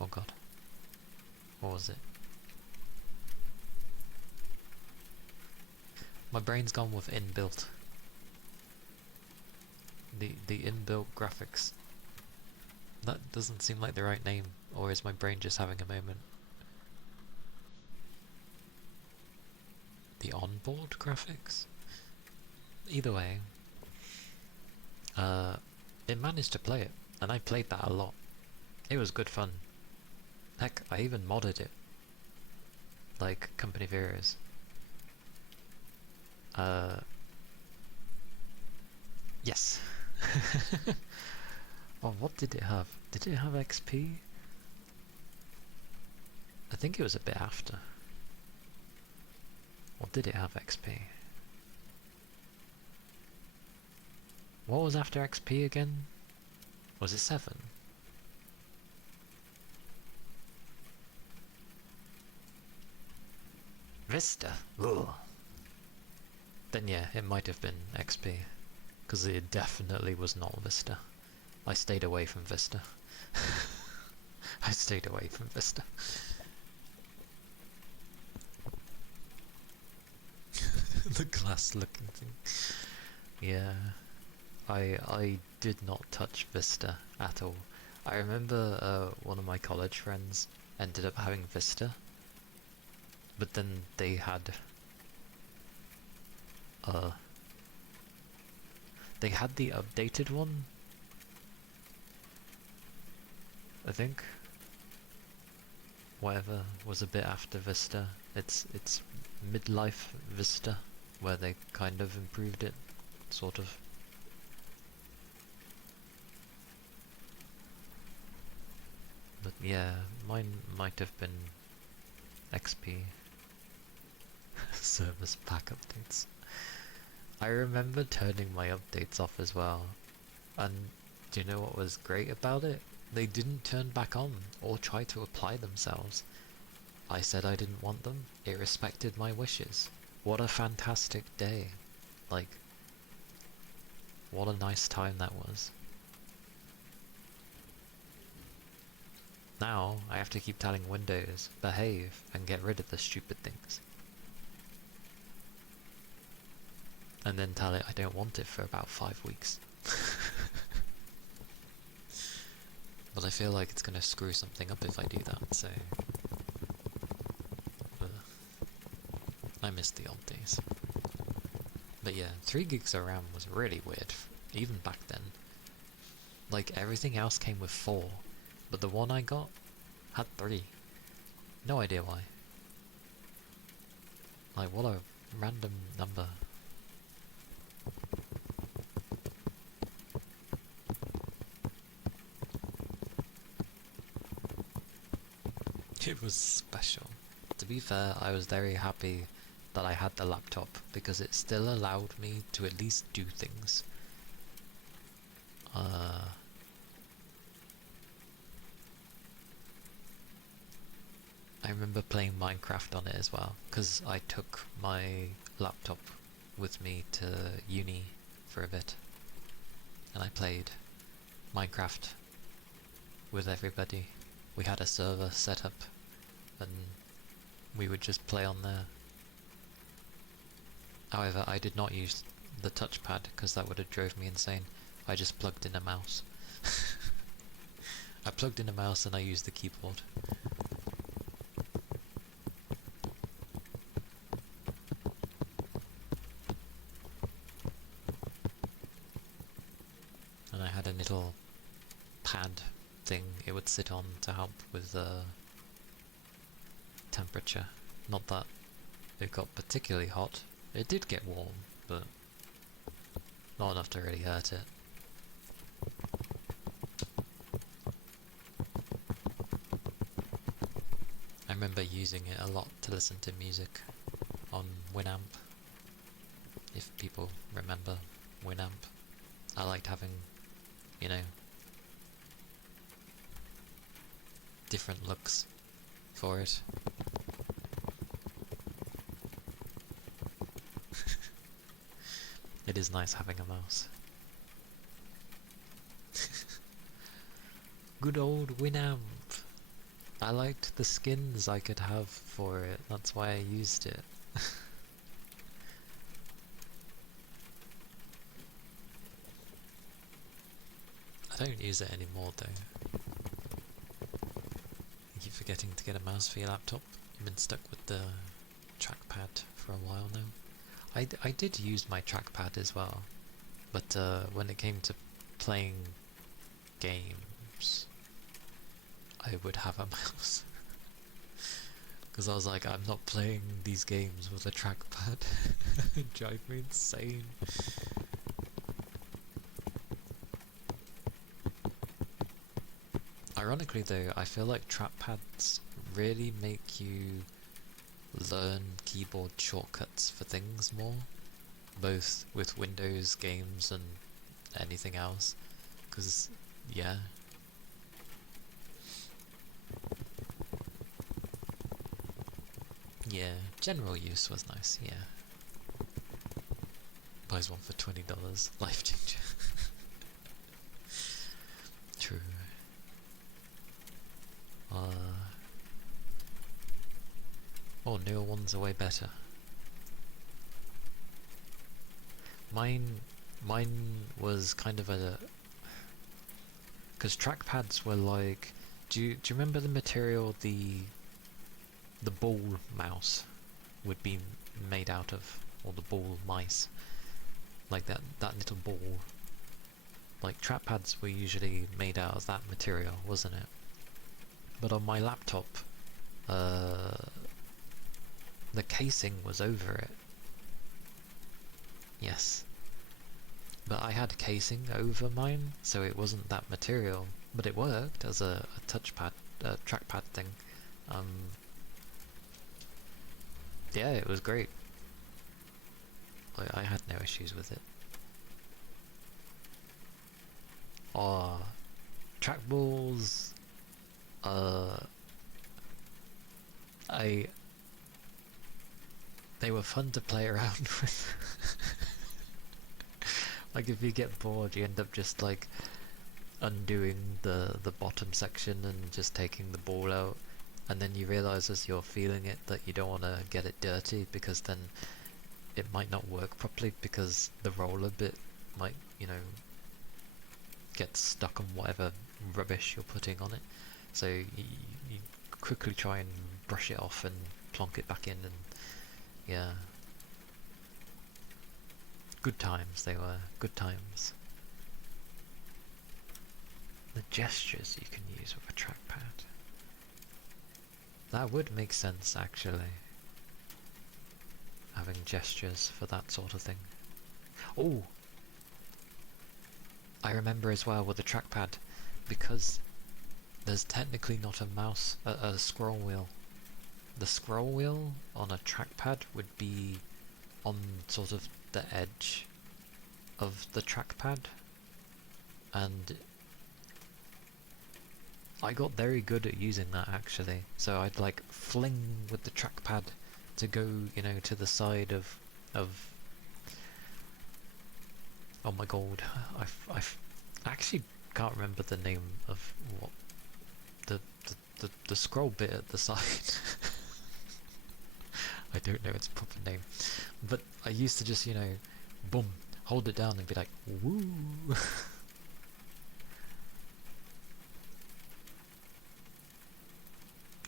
oh god. What was it? My brain's gone with inbuilt. The inbuilt graphics. That doesn't seem like the right name, or is my brain just having a moment? The onboard graphics? Either way, it managed to play it, and I played that a lot. It was good fun. Heck, I even modded it. Like Company of Heroes. Yes. Oh, what did it have? Did it have XP? I think it was a bit after. Or did it have XP? What was after XP again? Was it 7? Vista? Ugh. Then yeah, it might have been XP. Because it definitely was not Vista. I stayed away from Vista. I stayed away from Vista. The glass looking thing. Yeah. I did not touch Vista at all. I remember one of my college friends ended up having Vista, but then they had the updated one, I think. Whatever was a bit after Vista. It's midlife Vista, where they kind of improved it, sort of. But yeah, mine might have been XP. Service pack updates. I remember turning my updates off as well, and do you know what was great about it? They didn't turn back on or try to apply themselves. I said I didn't want them, it respected my wishes. What a fantastic day. Like, what a nice time that was. Now, I have to keep telling Windows, behave, and get rid of the stupid things. And then tell it I don't want it for about 5 weeks. But I feel like it's gonna screw something up if I do that, so... I miss the old days. But yeah, 3 gigs of RAM was really weird, even back then. Like, everything else came with 4, but the one I got had 3. No idea why. Like, what a random number. It was special. To be fair, I was very happy that I had the laptop, because it still allowed me to at least do things. I remember playing Minecraft on it as well, because I took my laptop with me to uni for a bit, and I played Minecraft with everybody. We had a server set up, and we would just play on there. However, I did not use the touchpad, because that would have drove me insane. I just plugged in a mouse. I plugged in a mouse and I used the keyboard. And I had a little pad thing it would sit on to help with temperature. Not that it got particularly hot. It did get warm, but not enough to really hurt it. I remember using it a lot to listen to music on Winamp, if people remember Winamp. I liked having, you know, different looks for it. It is nice having a mouse. Good old Winamp! I liked the skins I could have for it, that's why I used it. I don't use it anymore though. I keep forgetting to get a mouse for your laptop. You've been stuck with the trackpad for a while now. I did use my trackpad as well, but when it came to playing games, I would have a mouse. Because I was like, I'm not playing these games with a trackpad. It drives me insane. Ironically though, I feel like trackpads really make you learn keyboard shortcuts for things more, both with Windows games and anything else, because yeah. Yeah, general use was nice, yeah. buys one for $20. Life changer. True. Oh, newer ones are way better. Mine was kind of a... Because trackpads were like... Do you remember the material the ball mouse would be made out of? Or the ball mice? Like that little ball. Like trackpads were usually made out of that material, wasn't it? But on my laptop, the casing was over it. Yes. But I had casing over mine, so it wasn't that material. But it worked as a touchpad, trackpad thing. Yeah, it was great. I had no issues with it. Trackballs... They were fun to play around with. Like if you get bored, you end up just like undoing the bottom section and just taking the ball out, and then you realise as you're feeling it that you don't want to get it dirty, because then it might not work properly, because the roller bit might, you know, get stuck on whatever rubbish you're putting on it. So you quickly try and brush it off and plonk it back in, and yeah. Good times they were, good times. The gestures you can use with a trackpad. That would make sense, actually. Having gestures for that sort of thing. Oh! I remember as well with the trackpad, because there's technically not a mouse, a scroll wheel. The scroll wheel on a trackpad would be on sort of the edge of the trackpad, and I got very good at using that actually. So I'd like fling with the trackpad to go, you know, to the side of oh my god, I actually can't remember the name of what the scroll bit at the side. I don't know its proper name, but I used to just, you know, boom, hold it down and be like, woo.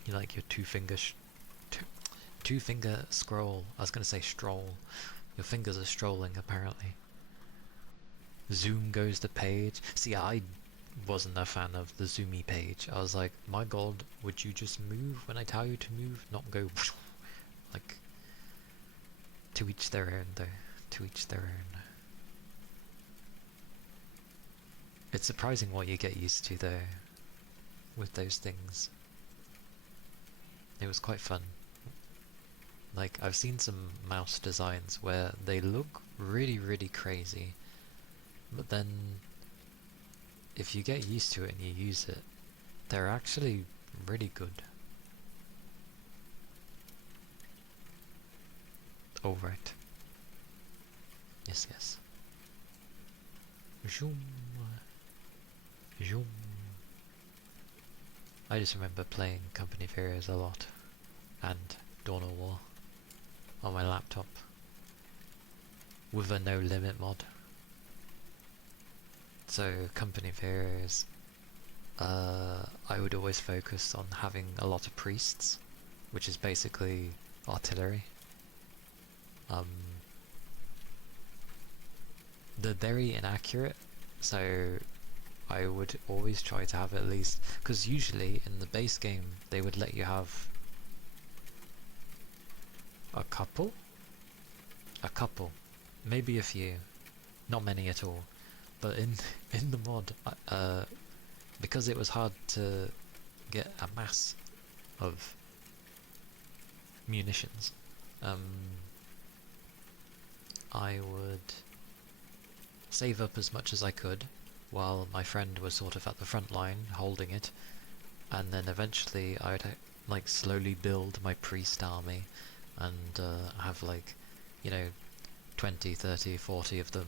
You like your two finger scroll. I was gonna say stroll. Your fingers are strolling apparently. Zoom goes the page. See, I wasn't a fan of the zoomy page. I was like, my god, would you just move when I tell you to move, not go like... To each their own though. To each their own. It's surprising what you get used to though with those things. It was quite fun. Like, I've seen some mouse designs where they look really, really crazy, but then if you get used to it and you use it, they're actually really good. Oh, right. Yes, yes. Zoom. Zoom. I just remember playing Company of Heroes a lot, and Dawn of War on my laptop with a no limit mod. So Company of Heroes, I would always focus on having a lot of priests, which is basically artillery. They're very inaccurate, so I would always try to have at least, because usually in the base game they would let you have a couple, maybe a few, not many at all. But in the mod, because it was hard to get a mass of munitions, I would save up as much as I could while my friend was sort of at the front line holding it, and then eventually I'd like slowly build my priest army and have, like, you know, 20, 30, 40 of them.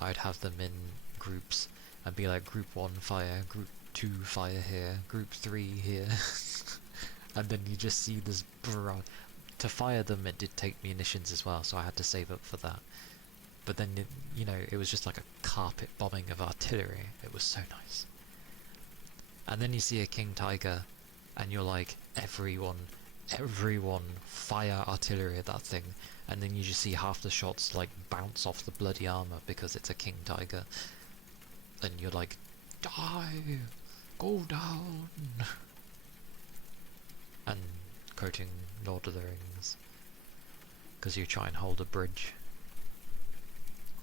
I'd have them in groups and be like, group 1 fire, group 2 fire here, group 3 here. And then you just see this to fire them. It did take munitions as well, so I had to save up for that. But then, you know, it was just like a carpet bombing of artillery. It was so nice. And then you see a king tiger, and you're like, everyone, fire artillery at that thing. And then you just see half the shots like bounce off the bloody armor because it's a king tiger. And you're like, die, go down. And quoting Lord of the Rings, because you try and hold a bridge.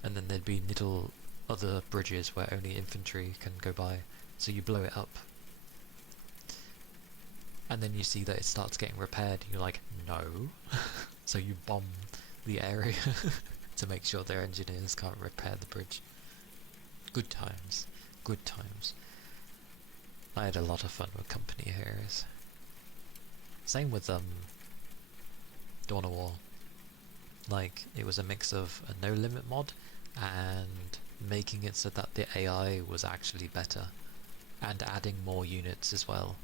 And then there'd be little other bridges where only infantry can go by, so you blow it up. And then you see that it starts getting repaired, and you're like, no. So you bomb the area to make sure their engineers can't repair the bridge. Good times. Good times. I had a lot of fun with company heroes. Same with Dawn of War. Like, it was a mix of a no limit mod and making it so that the AI was actually better, and adding more units as well.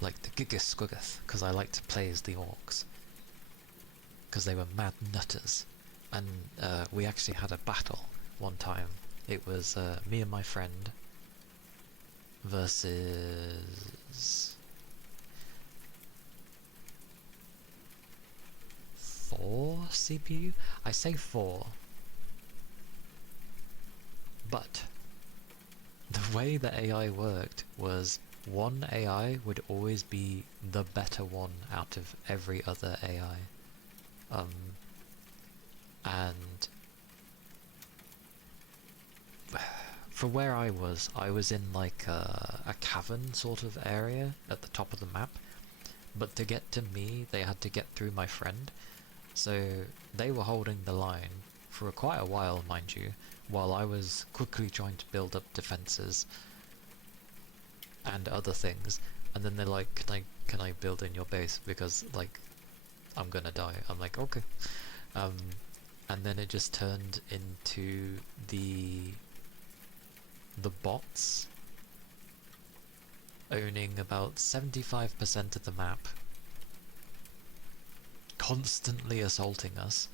Like the Gigas Squiggoth, because I like to play as the orcs, because they were mad nutters. And we actually had a battle one time. It was me and my friend versus 4 CPU? I say 4. But the way the AI worked was one AI would always be the better one out of every other AI. And for where I was in like a cavern sort of area at the top of the map. But to get to me, they had to get through my friend. So they were holding the line for quite a while, mind you, while I was quickly trying to build up defenses and other things. And then they're like, can I build in your base, because like I'm gonna die. I'm like, okay. And then it just turned into the bots owning about 75% of the map, constantly assaulting us,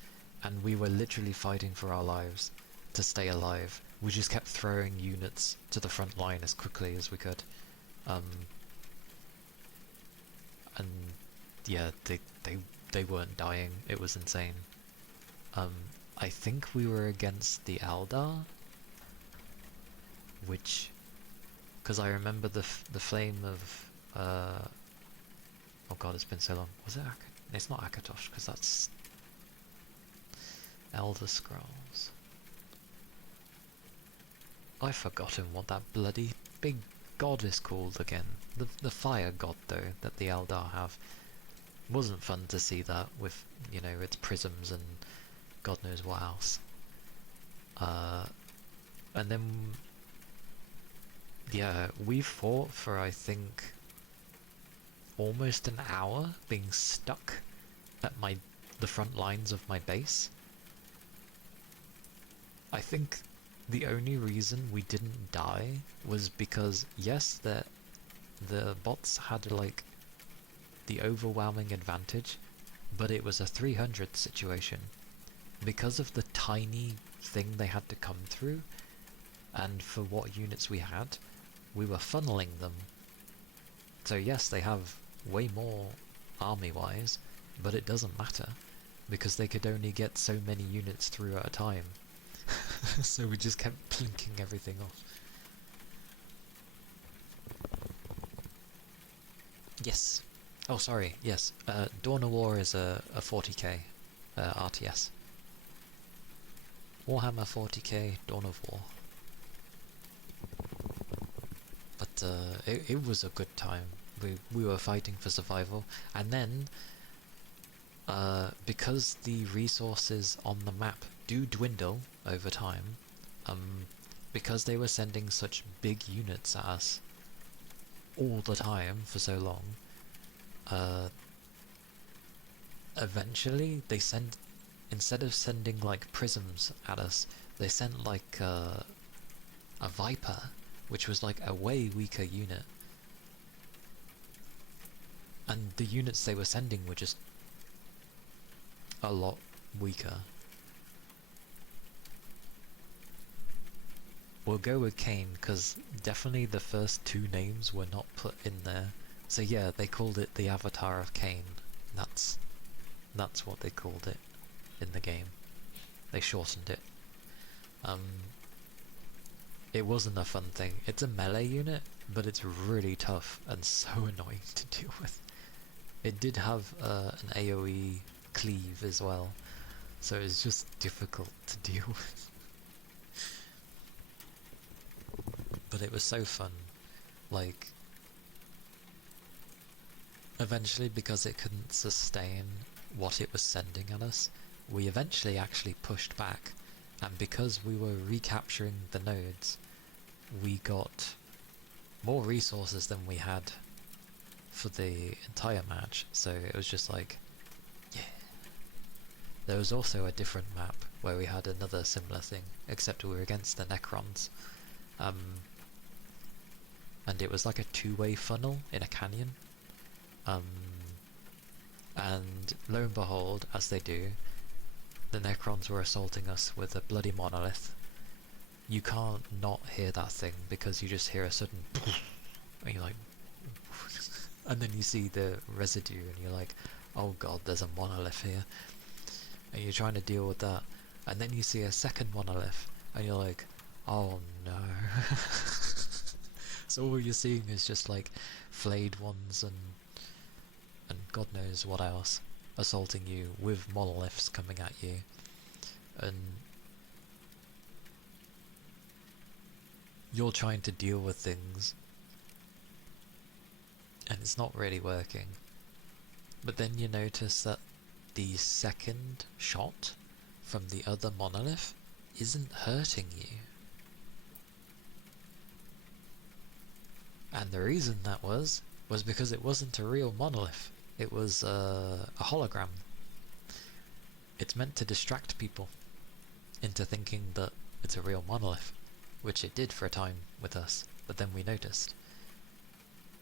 and we were literally fighting for our lives to stay alive. We just kept throwing units to the front line as quickly as we could. And yeah, they weren't dying. It was insane. I think we were against the Eldar, which, because I remember the flame of oh god, it's been so long. Was it it's not Akatosh, because that's Elder Scrolls. I've forgotten what that bloody big god is called again. The fire god, though, that the Eldar have. Wasn't fun to see that with, you know, its prisms and god knows what else. And then, yeah, we fought for, I think, almost an hour, being stuck at the front lines of my base. I think the only reason we didn't die was because, yes, the bots had like the overwhelming advantage, but it was a 300 situation. Because of the tiny thing they had to come through, and for what units we had, we were funneling them. So yes, they have way more army-wise, but it doesn't matter, because they could only get so many units through at a time. So we just kept plinking everything off. Yes. Oh, sorry, yes. Dawn of War is a 40k RTS. Warhammer 40k, Dawn of War. But it was a good time. We were fighting for survival, and then because the resources on the map do dwindle over time, because they were sending such big units at us all the time for so long, eventually they sent instead of sending like prisms at us, they sent like a Viper, which was like a way weaker unit. And the units they were sending were just a lot weaker. We'll go with Kane, because definitely the first two names were not put in there. So yeah, they called it the Avatar of Kane. That's what they called it in the game. They shortened it. It wasn't a fun thing. It's a melee unit, but it's really tough and so annoying to deal with. It did have an AoE cleave as well, so it's just difficult to deal with. But it was so fun. Like, eventually, because it couldn't sustain what it was sending at us, we eventually actually pushed back, and because we were recapturing the nodes, we got more resources than we had for the entire match, so it was just like, yeah. There was also a different map where we had another similar thing, except we were against the Necrons. And it was like a two-way funnel in a canyon. And lo and behold, as they do, the Necrons were assaulting us with a bloody monolith. You can't not hear that thing because you just hear a sudden and you're like and then you see the residue and you're like, oh god, there's a monolith here. And you're trying to deal with that. And then you see a second monolith and you're like, oh no. So all you're seeing is just like flayed ones and god knows what else assaulting you with monoliths coming at you. And you're trying to deal with things and it's not really working. But then you notice that the second shot from the other monolith isn't hurting you. And the reason that was because it wasn't a real monolith. It was a hologram. It's meant to distract people into thinking that it's a real monolith, which it did for a time with us, but then we noticed.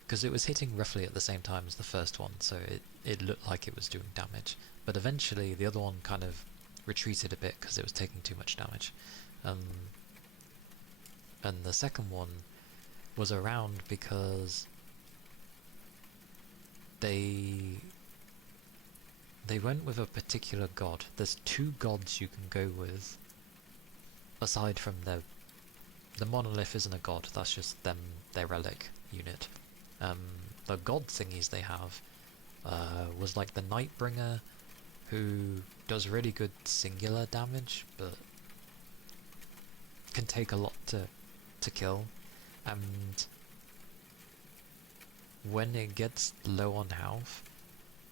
Because it was hitting roughly at the same time as the first one, so it looked like it was doing damage. But eventually the other one kind of retreated a bit because it was taking too much damage. And the second one was around because they went with a particular god. There's two gods you can go with, aside from the monolith isn't a god, that's just them, their relic unit. The god thingies they have was like the Nightbringer, who does really good singular damage, but can take a lot to kill. And when it gets low on health,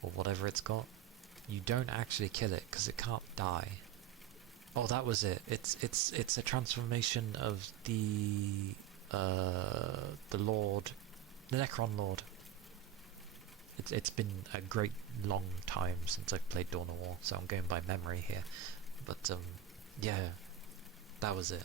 or whatever it's got, you don't actually kill it because it can't die. Oh, that was it. It's a transformation of the Lord, the Necron Lord. It's been a great long time since I've played Dawn of War, so I'm going by memory here. But yeah, that was it.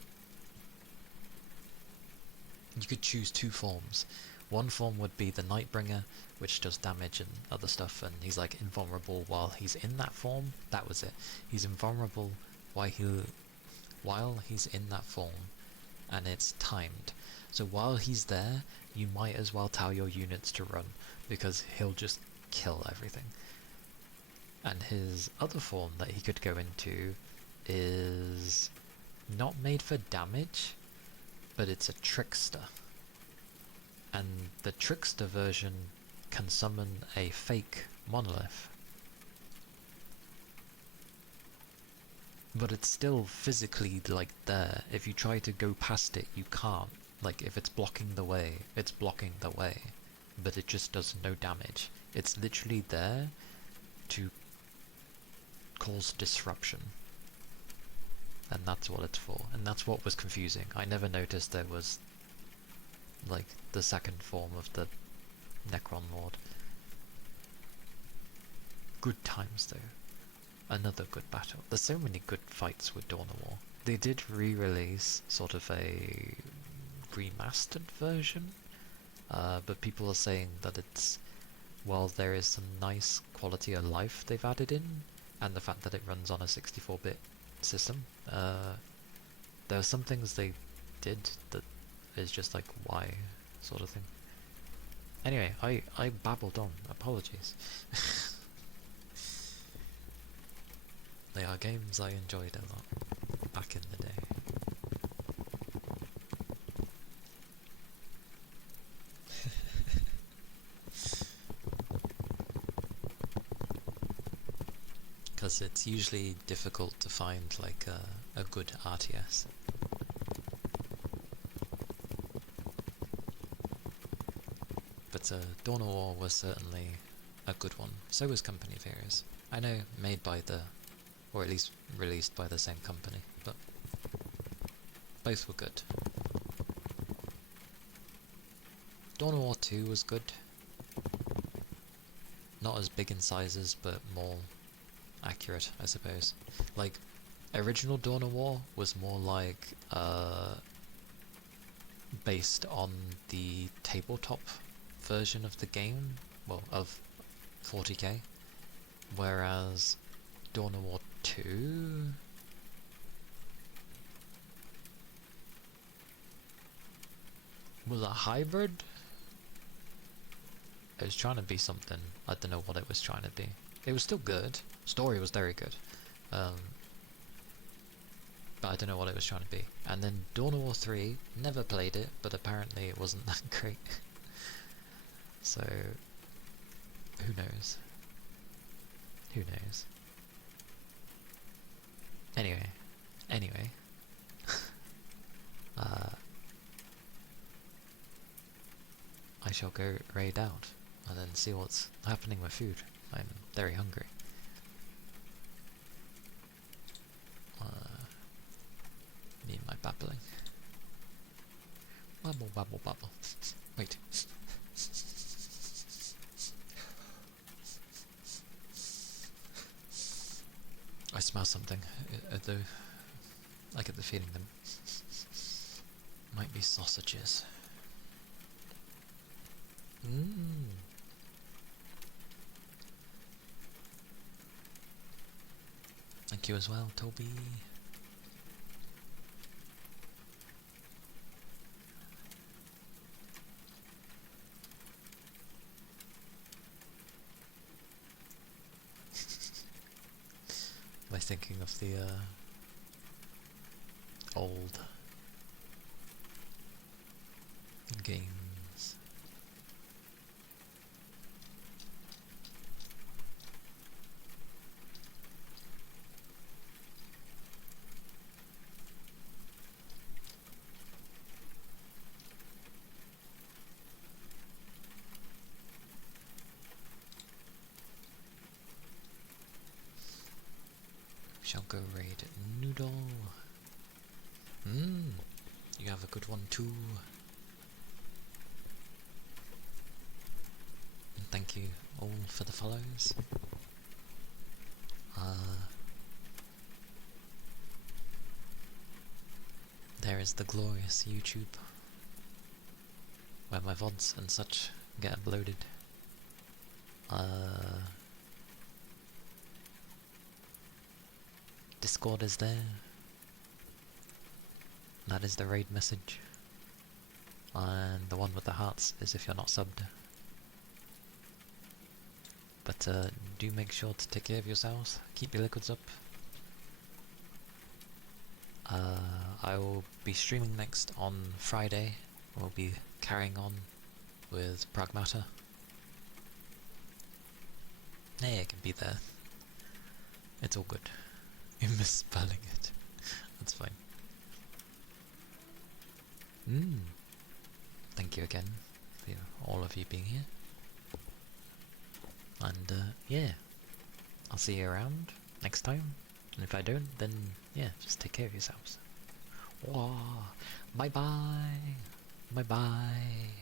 You could choose two forms. One form would be the Nightbringer, which does damage and other stuff, and he's like invulnerable while he's in that form. That was it. He's invulnerable while he's in that form, and it's timed. So while he's there, you might as well tell your units to run, because he'll just kill everything. And his other form that he could go into is not made for damage, but it's a trickster. And the trickster version can summon a fake monolith. But it's still physically like there. If you try to go past it, you can't. Like if it's blocking the way, it's blocking the way. But it just does no damage. It's literally there to cause disruption. And that's what it's for. And that's what was confusing. I never noticed there was like the second form of the Necron Lord. Good times though. another good battle. There's so many good fights with Dawn of War. They did re-release sort of a remastered version, but people are saying that it's, while there is some nice quality of life they've added in, and the fact that it runs on a 64-bit system, there are some things they did that is just like, why, sort of thing. Anyway, I babbled on. Apologies. They are games I enjoyed a lot back in the day. Because it's usually difficult to find like a good RTS. But Dawn of War was certainly a good one. So was Company of Heroes. I know, made by the, or at least released by the same company, but both were good. Dawn of War 2 was good. Not as big in sizes, but more accurate, I suppose. Like, original Dawn of War was more like, based on the tabletop version of the game, well, of 40k, whereas Dawn of War 2 was a hybrid. It was trying to be something. I don't know what it was trying to be. It was still good. Story was very good. But I don't know what it was trying to be. And then Dawn of War 3, never played it, but apparently it wasn't that great. So, who knows? Who knows? Anyway. I shall go raid out and then see what's happening with food. I'm very hungry. Need my babbling. Babble, babble, babble. Wait. I smell something. Though I get the feeling them might be sausages. Thank you as well, Toby. Am I thinking of the old games? Shall go raid Noodle. You have a good one too. And thank you all for the follows. There is the glorious YouTube, where my VODs and such get uploaded. Discord is there. That is the raid message. And the one with the hearts is if you're not subbed. But do make sure to take care of yourselves. Keep your liquids up. I will be streaming next on Friday. We'll be carrying on with Pragmata. Hey, I can be there. It's all good. You're misspelling it. That's fine. Thank you again for all of you being here. And yeah, I'll see you around next time. And if I don't, then yeah, just take care of yourselves. Bye bye. Bye bye.